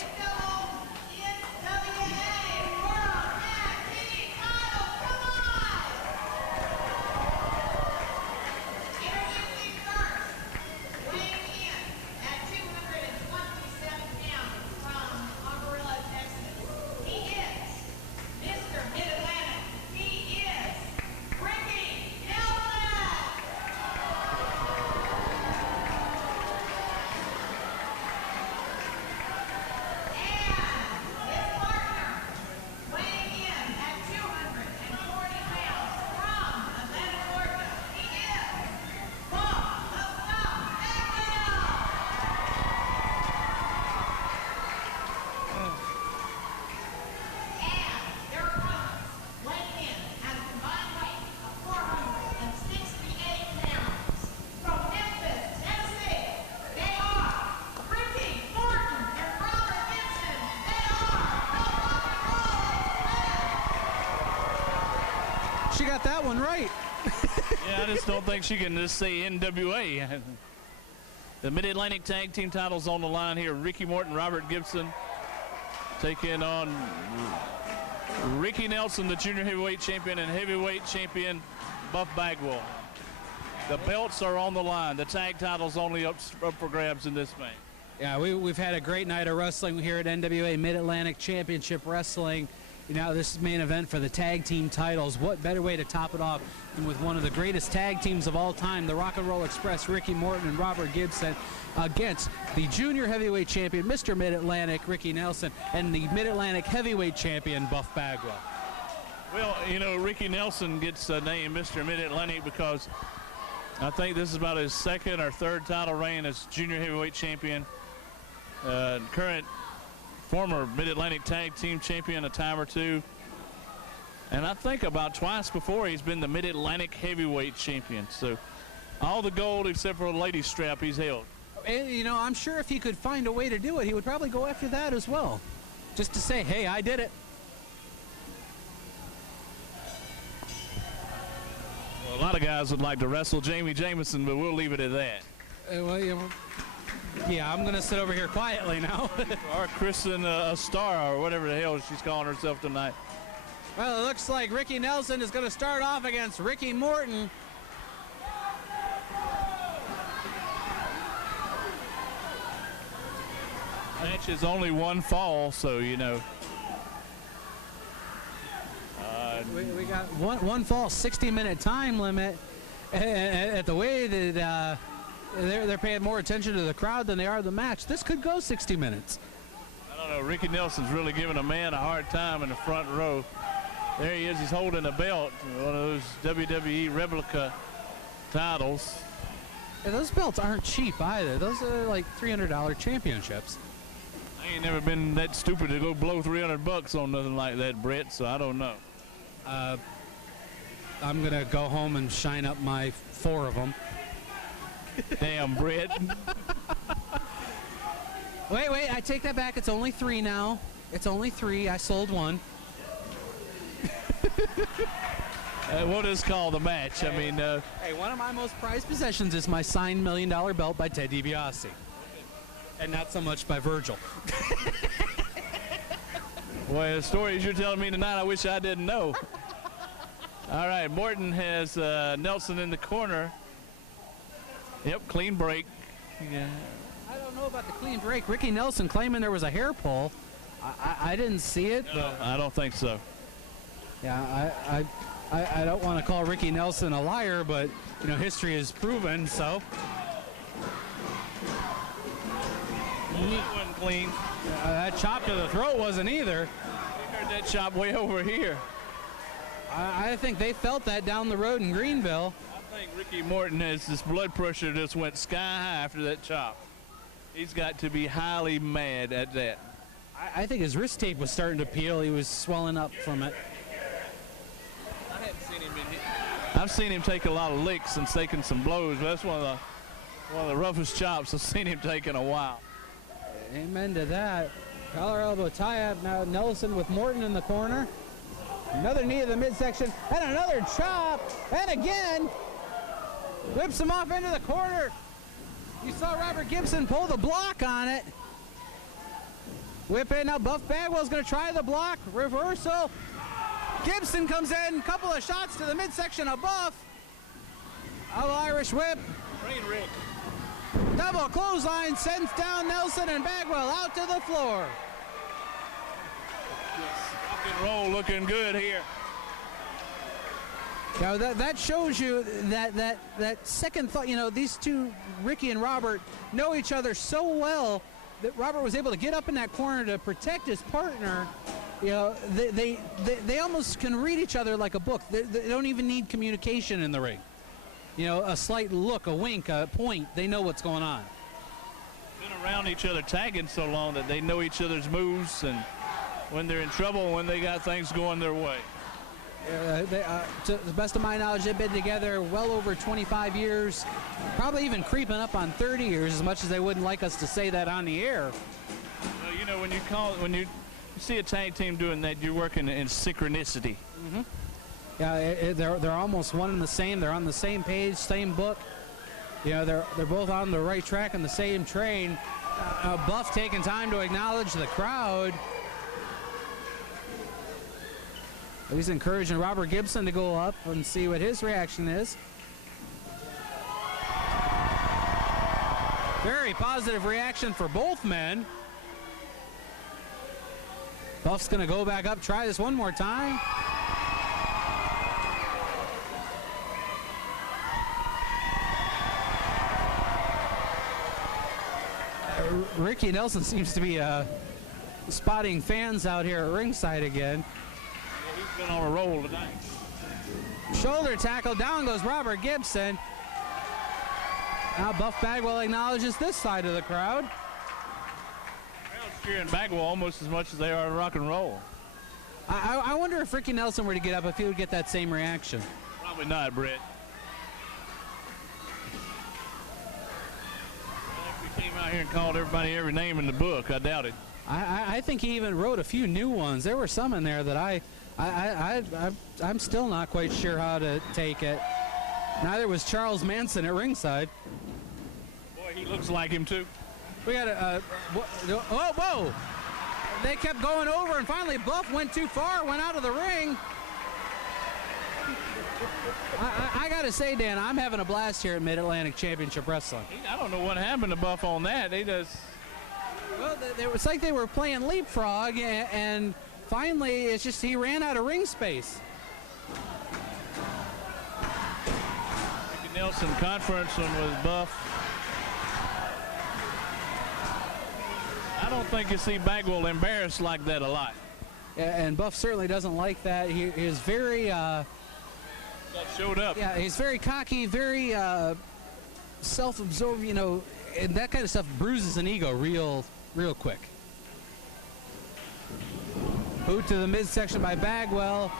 She got that one right. Yeah, I just don't think she can just say NWA. The Mid-Atlantic Tag Team titles on the line here. Rikki Morton, Robert Gibson taking on Rikki Nelson, the Junior Heavyweight Champion, and Heavyweight Champion Buff Bagwell. The belts are on the line. The tag titles only up for grabs in this match. Yeah, we've had a great night of wrestling here at NWA Mid-Atlantic Championship Wrestling. Now this is main event for the tag team titles. What better way to top it off than with one of the greatest tag teams of all time, the Rock and Roll Express, Rikki Morton and Robert Gibson, against the junior heavyweight champion, Mr. Mid-Atlantic, Rikki Nelson, and the Mid-Atlantic heavyweight champion, Buff Bagwell. Well, you know, Rikki Nelson gets the name Mr. Mid-Atlantic because I think this is about his 2nd or 3rd title reign as junior heavyweight champion. Current former Mid-Atlantic Tag Team Champion a time or two. And I think about twice before he's been the Mid-Atlantic Heavyweight Champion. So all the gold except for a lady strap he's held. And, you know, I'm sure if he could find a way to do it, he would probably go after that as well. Just to say, hey, I did it. Well, a lot of guys would like to wrestle Jayme Jameson, but we'll leave it at that. Yeah, I'm going to sit over here quietly now. Or Kristin Astara, or whatever the hell she's calling herself tonight. Well, it looks like Rikki Nelson is going to start off against Ricky Morton. Match is only one fall, so you know. We got one fall, 60-minute time limit. At the way that they're paying more attention to the crowd than they are the match, this could go 60 minutes. I don't know. Rikki Nelson's really giving a man a hard time in the front row. There he is. He's holding a belt, one of those WWE replica titles. And those belts aren't cheap either. Those are like $300 championships. I ain't never been that stupid to go blow $300 on nothing like that, Brett, so I don't know. I'm going to go home and shine up my 4 of them. Damn, Brett. Wait, I take that back. It's only 3 now. It's only 3. I sold 1. What is called the match? I mean, hey, one of my most prized possessions is my signed $1 million belt by Ted DiBiase. And not so much by Virgil. Well, the stories you're telling me tonight, I wish I didn't know. All right, Morton has Nelson in the corner. Yep, clean break. Yeah. I don't know about the clean break. Rikki Nelson claiming there was a hair pull. I didn't see it. No, I don't think so. Yeah, I don't want to call Rikki Nelson a liar, but you know history has proven so. That wasn't clean. That chop to the throat wasn't either. We heard that chop way over here. I think they felt that down the road in Greenville. I think Rikki Morton has this blood pressure just went sky high after that chop. He's got to be highly mad at that. I think his wrist tape was starting to peel. He was swelling up from it. I haven't seen him in here. I've seen him take a lot of licks and taking some blows, but that's one of the roughest chops I've seen him take in a while. Amen to that. Collar elbow tie-up. Now Nelson with Morton in the corner. Another knee to the midsection. And another chop. And again. Whips him off into the corner. You saw Robert Gibson pull the block on it. Whip in. Now Buff Bagwell's going to try the block. Reversal. Gibson comes in. Couple of shots to the midsection of Buff. Irish whip. Train wreck. Double clothesline sends down Nelson and Bagwell out to the floor. Rock and roll looking good here. Now that shows you that second thought. You know, these two, Rikki and Robert, know each other so well that Robert was able to get up in that corner to protect his partner. You know, they almost can read each other like a book. They don't even need communication in the ring. You know, a slight look, a wink, a point, they know what's going on. Been around each other tagging so long that they know each other's moves and when they're in trouble, when they got things going their way. To the best of my knowledge, they've been together well over 25 years, probably even creeping up on 30 years, as much as they wouldn't like us to say that on the air. Well, you know, when you see a tag team doing that, you're working in synchronicity. Mm-hmm. Yeah, they're almost one and the same. They're on the same page, same book. You know, they're both on the right track on the same train. Buff taking time to acknowledge the crowd. He's encouraging Robert Gibson to go up and see what his reaction is. Very positive reaction for both men. Buff's going to go back up, try this one more time. Rikki Nelson seems to be spotting fans out here at ringside again. Yeah, he's been on a roll tonight. Shoulder tackle, down goes Robert Gibson. Now Buff Bagwell acknowledges this side of the crowd. Crowd's Cheering Bagwell almost as much as they are in rock and roll. I wonder if Rikki Nelson were to get up, if he would get that same reaction. Probably not, Brett. If we came out here and called everybody every name in the book, I doubt it. I think he even wrote a few new ones. There were some in there that I'm still not quite sure how to take it. Neither was Charles Manson at ringside. Boy, he looks like him too. We got a whoa! They kept going over, and finally Buff went too far, went out of the ring. I gotta say, Dan, I'm having a blast here at Mid-Atlantic Championship Wrestling. I don't know what happened to Buff on that. He does. Well, it's like they were playing leapfrog, and finally, it's just he ran out of ring space. Rikki Nelson conferencing with Buff. I don't think you see Bagwell embarrassed like that a lot. And Buff certainly doesn't like that. He is very. That showed up. Yeah, he's very cocky, very self-absorbed. You know, and that kind of stuff bruises an ego real quick. Boot to the midsection by Bagwell.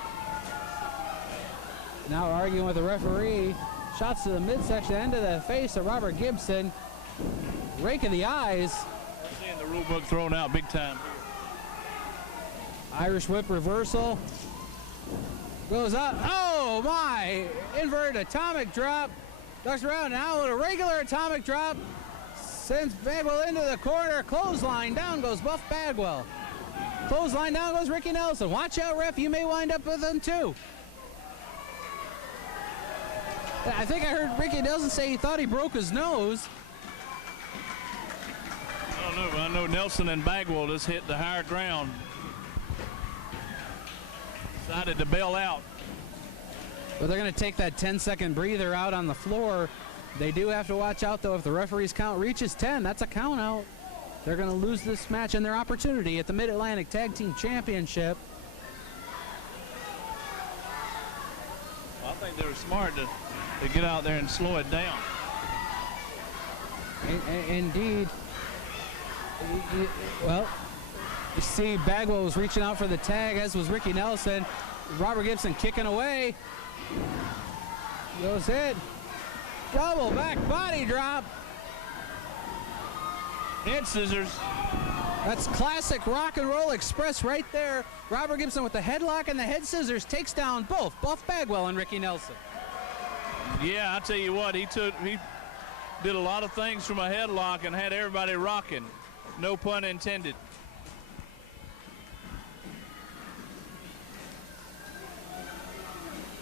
Now arguing with the referee. Shots to the midsection, end of the face of Robert Gibson. Rake of the eyes. I'm seeing the rule book thrown out big time. Irish whip reversal. Goes up. Oh my! Inverted atomic drop. Ducks around now with a regular atomic drop. Sends Bagwell into the corner. Clothesline. Down goes Buff Bagwell. Clothesline. Down goes Rikki Nelson. Watch out, ref. You may wind up with him too. I think I heard Rikki Nelson say he thought he broke his nose. I don't know, but I know Nelson and Bagwell just hit the higher ground. Decided to bail out. But they're going to take that 10-second breather out on the floor. They do have to watch out, though. If the referee's count reaches 10, that's a count out. They're going to lose this match and their opportunity at the Mid-Atlantic Tag Team Championship. Well, I think they were smart to get out there and slow it down. Indeed. Well, you see Bagwell was reaching out for the tag, as was Rikki Nelson. Robert Gibson kicking away. Goes in. Double back body drop. Head scissors. That's classic Rock and Roll Express right there. Robert Gibson with the headlock and the head scissors takes down both Buff Bagwell and Rikki Nelson. Yeah, I tell you what, he did a lot of things from a headlock and had everybody rocking. No pun intended.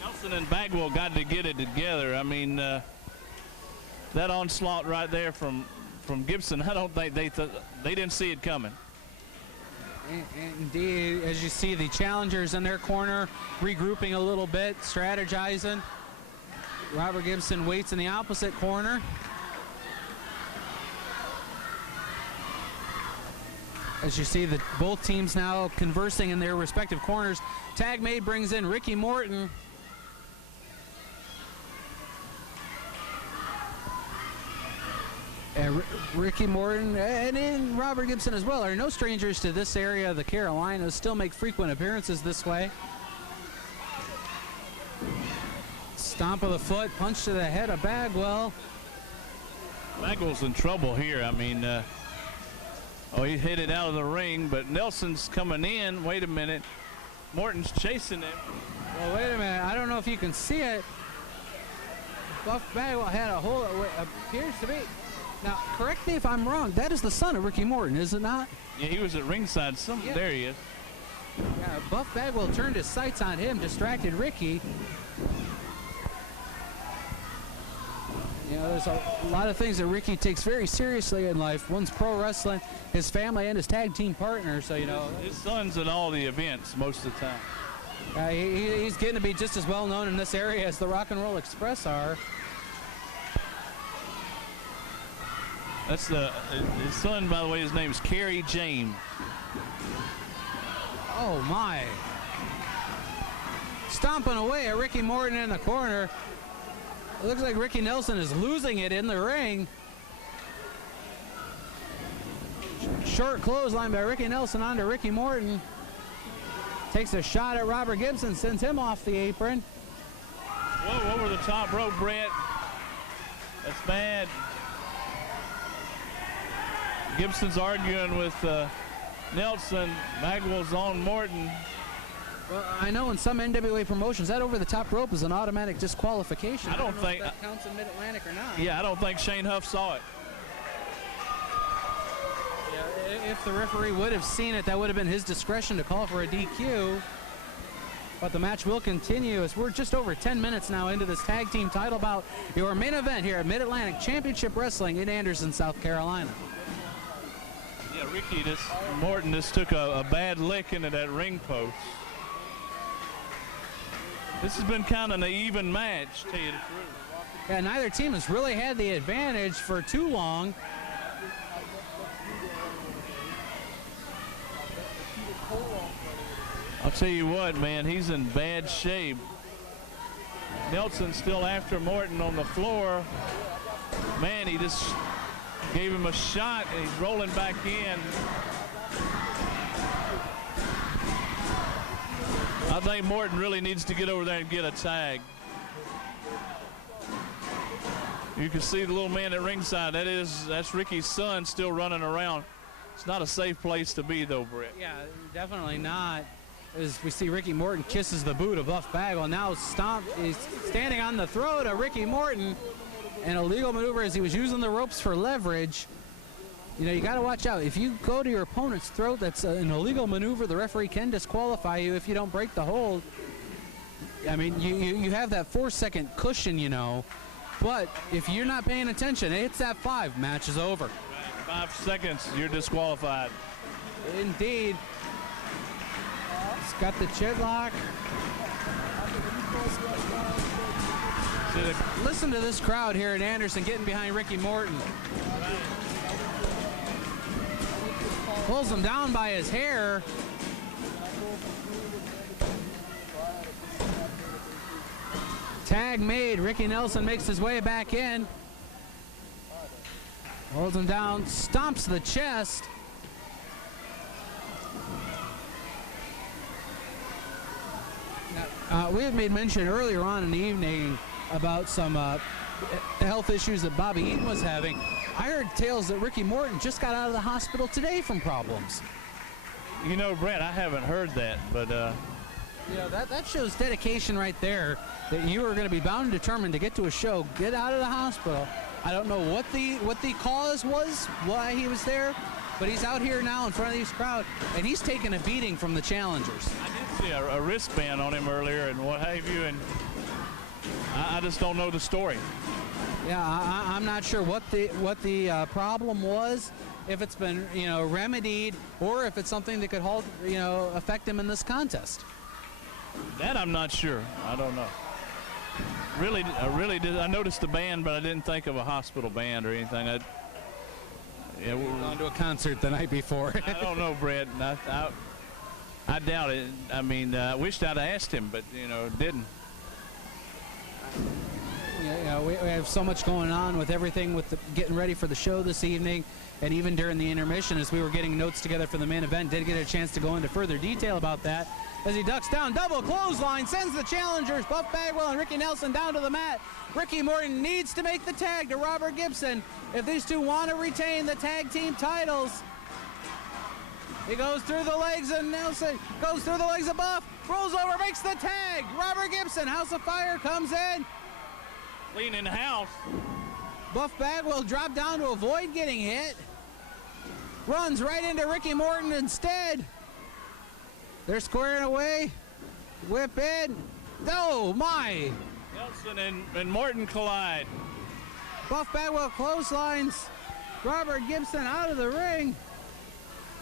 Nelson and Bagwell got to get it together. I mean, that onslaught right there from Gibson, I don't think they didn't see it coming. Indeed, as you see the challengers in their corner regrouping a little bit, strategizing. Robert Gibson waits in the opposite corner. As you see both teams now conversing in their respective corners. Tag made brings in Ricky Morton. Ricky Morton and in Robert Gibson as well are no strangers to this area of the Carolinas, still make frequent appearances this way. Stomp of the foot, punch to the head of Bagwell. Bagwell's in trouble here. I mean, he hit it out of the ring, but Nelson's coming in. Wait a minute. Morton's chasing him. Well, wait a minute. I don't know if you can see it. Buff Bagwell had a hold of what appears to be. Now, correct me if I'm wrong. That is the son of Ricky Morton, is it not? Yeah, he was at ringside. Yeah. There he is. Yeah, Buff Bagwell turned his sights on him, distracted Ricky. You know, there's a lot of things that Ricky takes very seriously in life. One's pro wrestling, his family, and his tag team partner. So, you know. His son's at all the events most of the time. He's getting to be just as well known in this area as the Rock and Roll Express are. That's his son, by the way, his name's Kerry Jayme. Oh, my. Stomping away at Ricky Morton in the corner. It looks like Rikki Nelson is losing it in the ring. short clothesline by Ricky Nelson onto Ricky Morton. Takes a shot at Robert Gibson, sends him off the apron. Whoa, over the top rope, Brett. That's bad. Gibson's arguing with Nelson. Bagwell's on Morton. Well, I know in some NWA promotions that over the top rope is an automatic disqualification. I don't know think if that counts in Mid-Atlantic or not. Yeah, I don't think Shane Huff saw it. Yeah, if the referee would have seen it, that would have been his discretion to call for a DQ. But the match will continue as we're just over 10 minutes now into this tag team title bout. Your main event here at Mid-Atlantic Championship Wrestling in Anderson, South Carolina. Yeah, Morton just took a bad lick into that ring post. This has been kind of an even match, to tell you the truth. Yeah, neither team has really had the advantage for too long. I'll tell you what, man, he's in bad shape. Nelson's still after Morton on the floor. Man, he just gave him a shot, and he's rolling back in. I think Morton really needs to get over there and get a tag. You can see the little man at ringside. That's Ricky's son still running around. It's not a safe place to be, though, Brett. Yeah, definitely not. As we see Ricky Morton kisses the boot of Buff Bagwell. Now he's standing on the throat of Ricky Morton. An illegal maneuver as he was using the ropes for leverage. You know, you got to watch out. If you go to your opponent's throat, that's an illegal maneuver. The referee can disqualify you if you don't break the hold. I mean, you have that 4-second cushion, you know. But if you're not paying attention, it hits that 5. Match is over. 5 seconds, you're disqualified. Indeed. He's got the chitlock. Listen to this crowd here at Anderson getting behind Ricky Morton. Pulls him down by his hair. Tag made. Ricky Nelson makes his way back in. Holds him down, stomps the chest. We had made mention earlier on in the evening about some health issues that Bobby Eaton was having. I heard tales that Ricky Morton just got out of the hospital today from problems. You know, Brett, I haven't heard that, but you know, that shows dedication right there, that you are going to be bound and determined to get to a show, get out of the hospital. I don't know what the cause was, why he was there, but he's out here now in front of this crowd, and he's taking a beating from the challengers. I did see a wristband on him earlier and what have you, and I just don't know the story. Yeah, I'm not sure what the problem was, if it's been, you know, remedied, or if it's something that could hold, you know, affect him in this contest. That I'm not sure. I don't know. I really did. I noticed the band, but I didn't think of a hospital band or anything. We were going to a concert the night before. I don't know, Brett. I doubt it. I mean, I wished I'd asked him, but, you know, didn't. Yeah, we have so much going on with everything, with getting ready for the show this evening, and even during the intermission as we were getting notes together for the main event, did get a chance to go into further detail about that. As he ducks down, double clothesline, sends the challengers, Buff Bagwell and Ricky Nelson, down to the mat. Ricky Morton needs to make the tag to Robert Gibson if these two want to retain the tag team titles. He goes through the legs of Nelson, goes through the legs of Buff, rolls over, makes the tag. Robert Gibson, House of Fire, comes in. Cleaning house. Buff Bagwell dropped down to avoid getting hit. Runs right into Ricky Morton instead. They're squaring away. Whip in. Oh, my. Nelson and Morton collide. Buff Bagwell clotheslines Robert Gibson out of the ring.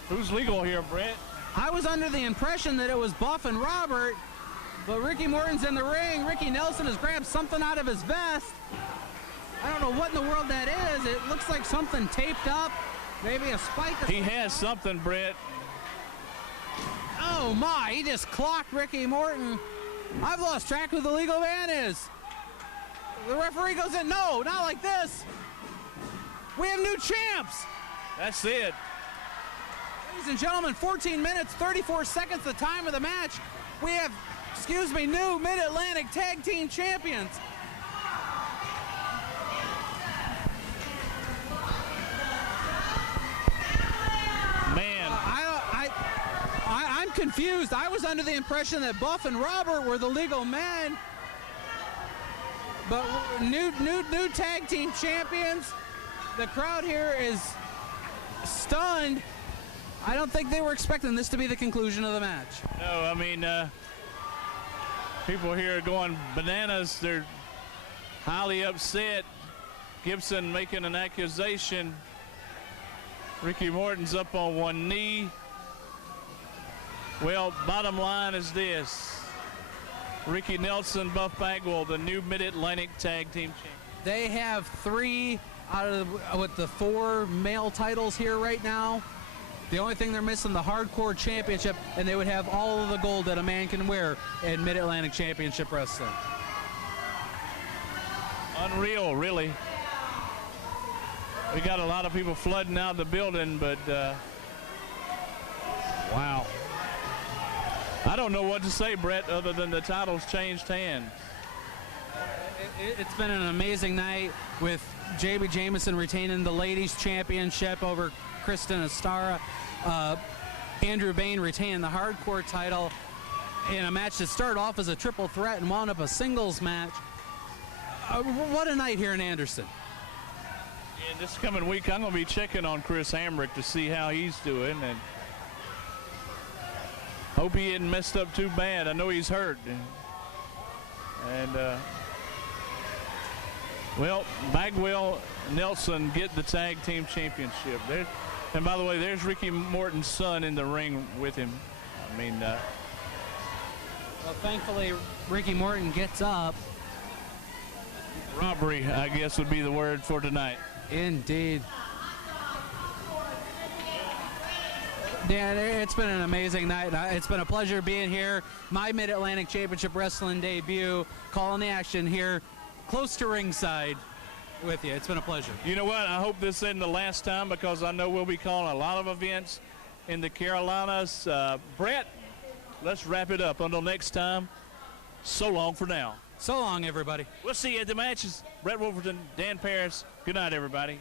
Who's legal here, Brett? I was under the impression that it was Buff and Robert, but Ricky Morton's in the ring. Ricky Nelson has grabbed something out of his vest. I don't know what in the world that is. It looks like something taped up. Maybe a spike. He has something, Brett. Oh, my. He just clocked Ricky Morton. I've lost track who the legal man is. The referee goes in. No, not like this. We have new champs. That's it. Ladies and gentlemen, 14 minutes, 34 seconds, the time of the match. We have, new Mid-Atlantic Tag Team Champions. Man. I'm confused. I was under the impression that Buff and Robert were the legal men. But new tag team champions. The crowd here is stunned. I don't think they were expecting this to be the conclusion of the match. No, I mean, people here are going bananas. They're highly upset. Gibson making an accusation. Rikki Morton's up on one knee. Well, bottom line is this. Ricky Nelson, Buff Bagwell, the new Mid-Atlantic Tag Team Champions. They have 3 out of the 4 male titles here right now. The only thing they're missing, the Hardcore Championship, and they would have all of the gold that a man can wear in Mid-Atlantic Championship Wrestling. Unreal, really. We got a lot of people flooding out the building, but wow. I don't know what to say, Brett, other than the titles changed hands. It's been an amazing night with Jayme Jameson retaining the ladies championship over Kristin Astara. Andru Bane retaining the hardcore title in a match that started off as a triple threat and wound up a singles match. What a night here in Anderson. And this coming week, I'm going to be checking on Chris Hamrick to see how he's doing. And hope he isn't messed up too bad. I know he's hurt. And, well, Bagwell, Nelson get the tag team championship. And by the way, there's Rikki Morton's son in the ring with him. I mean, well, thankfully, Rikki Morton gets up. Robbery, I guess, would be the word for tonight. Indeed. Dan, it's been an amazing night. It's been a pleasure being here. My Mid-Atlantic Championship Wrestling debut, calling the action here, close to ringside with you. It's been a pleasure. You know what? I hope this isn't the last time, because I know we'll be calling a lot of events in the Carolinas. Brett, let's wrap it up. Until next time, so long for now. So long, everybody. We'll see you at the matches. Brett Wolverton, Dan Parris. Good night, everybody.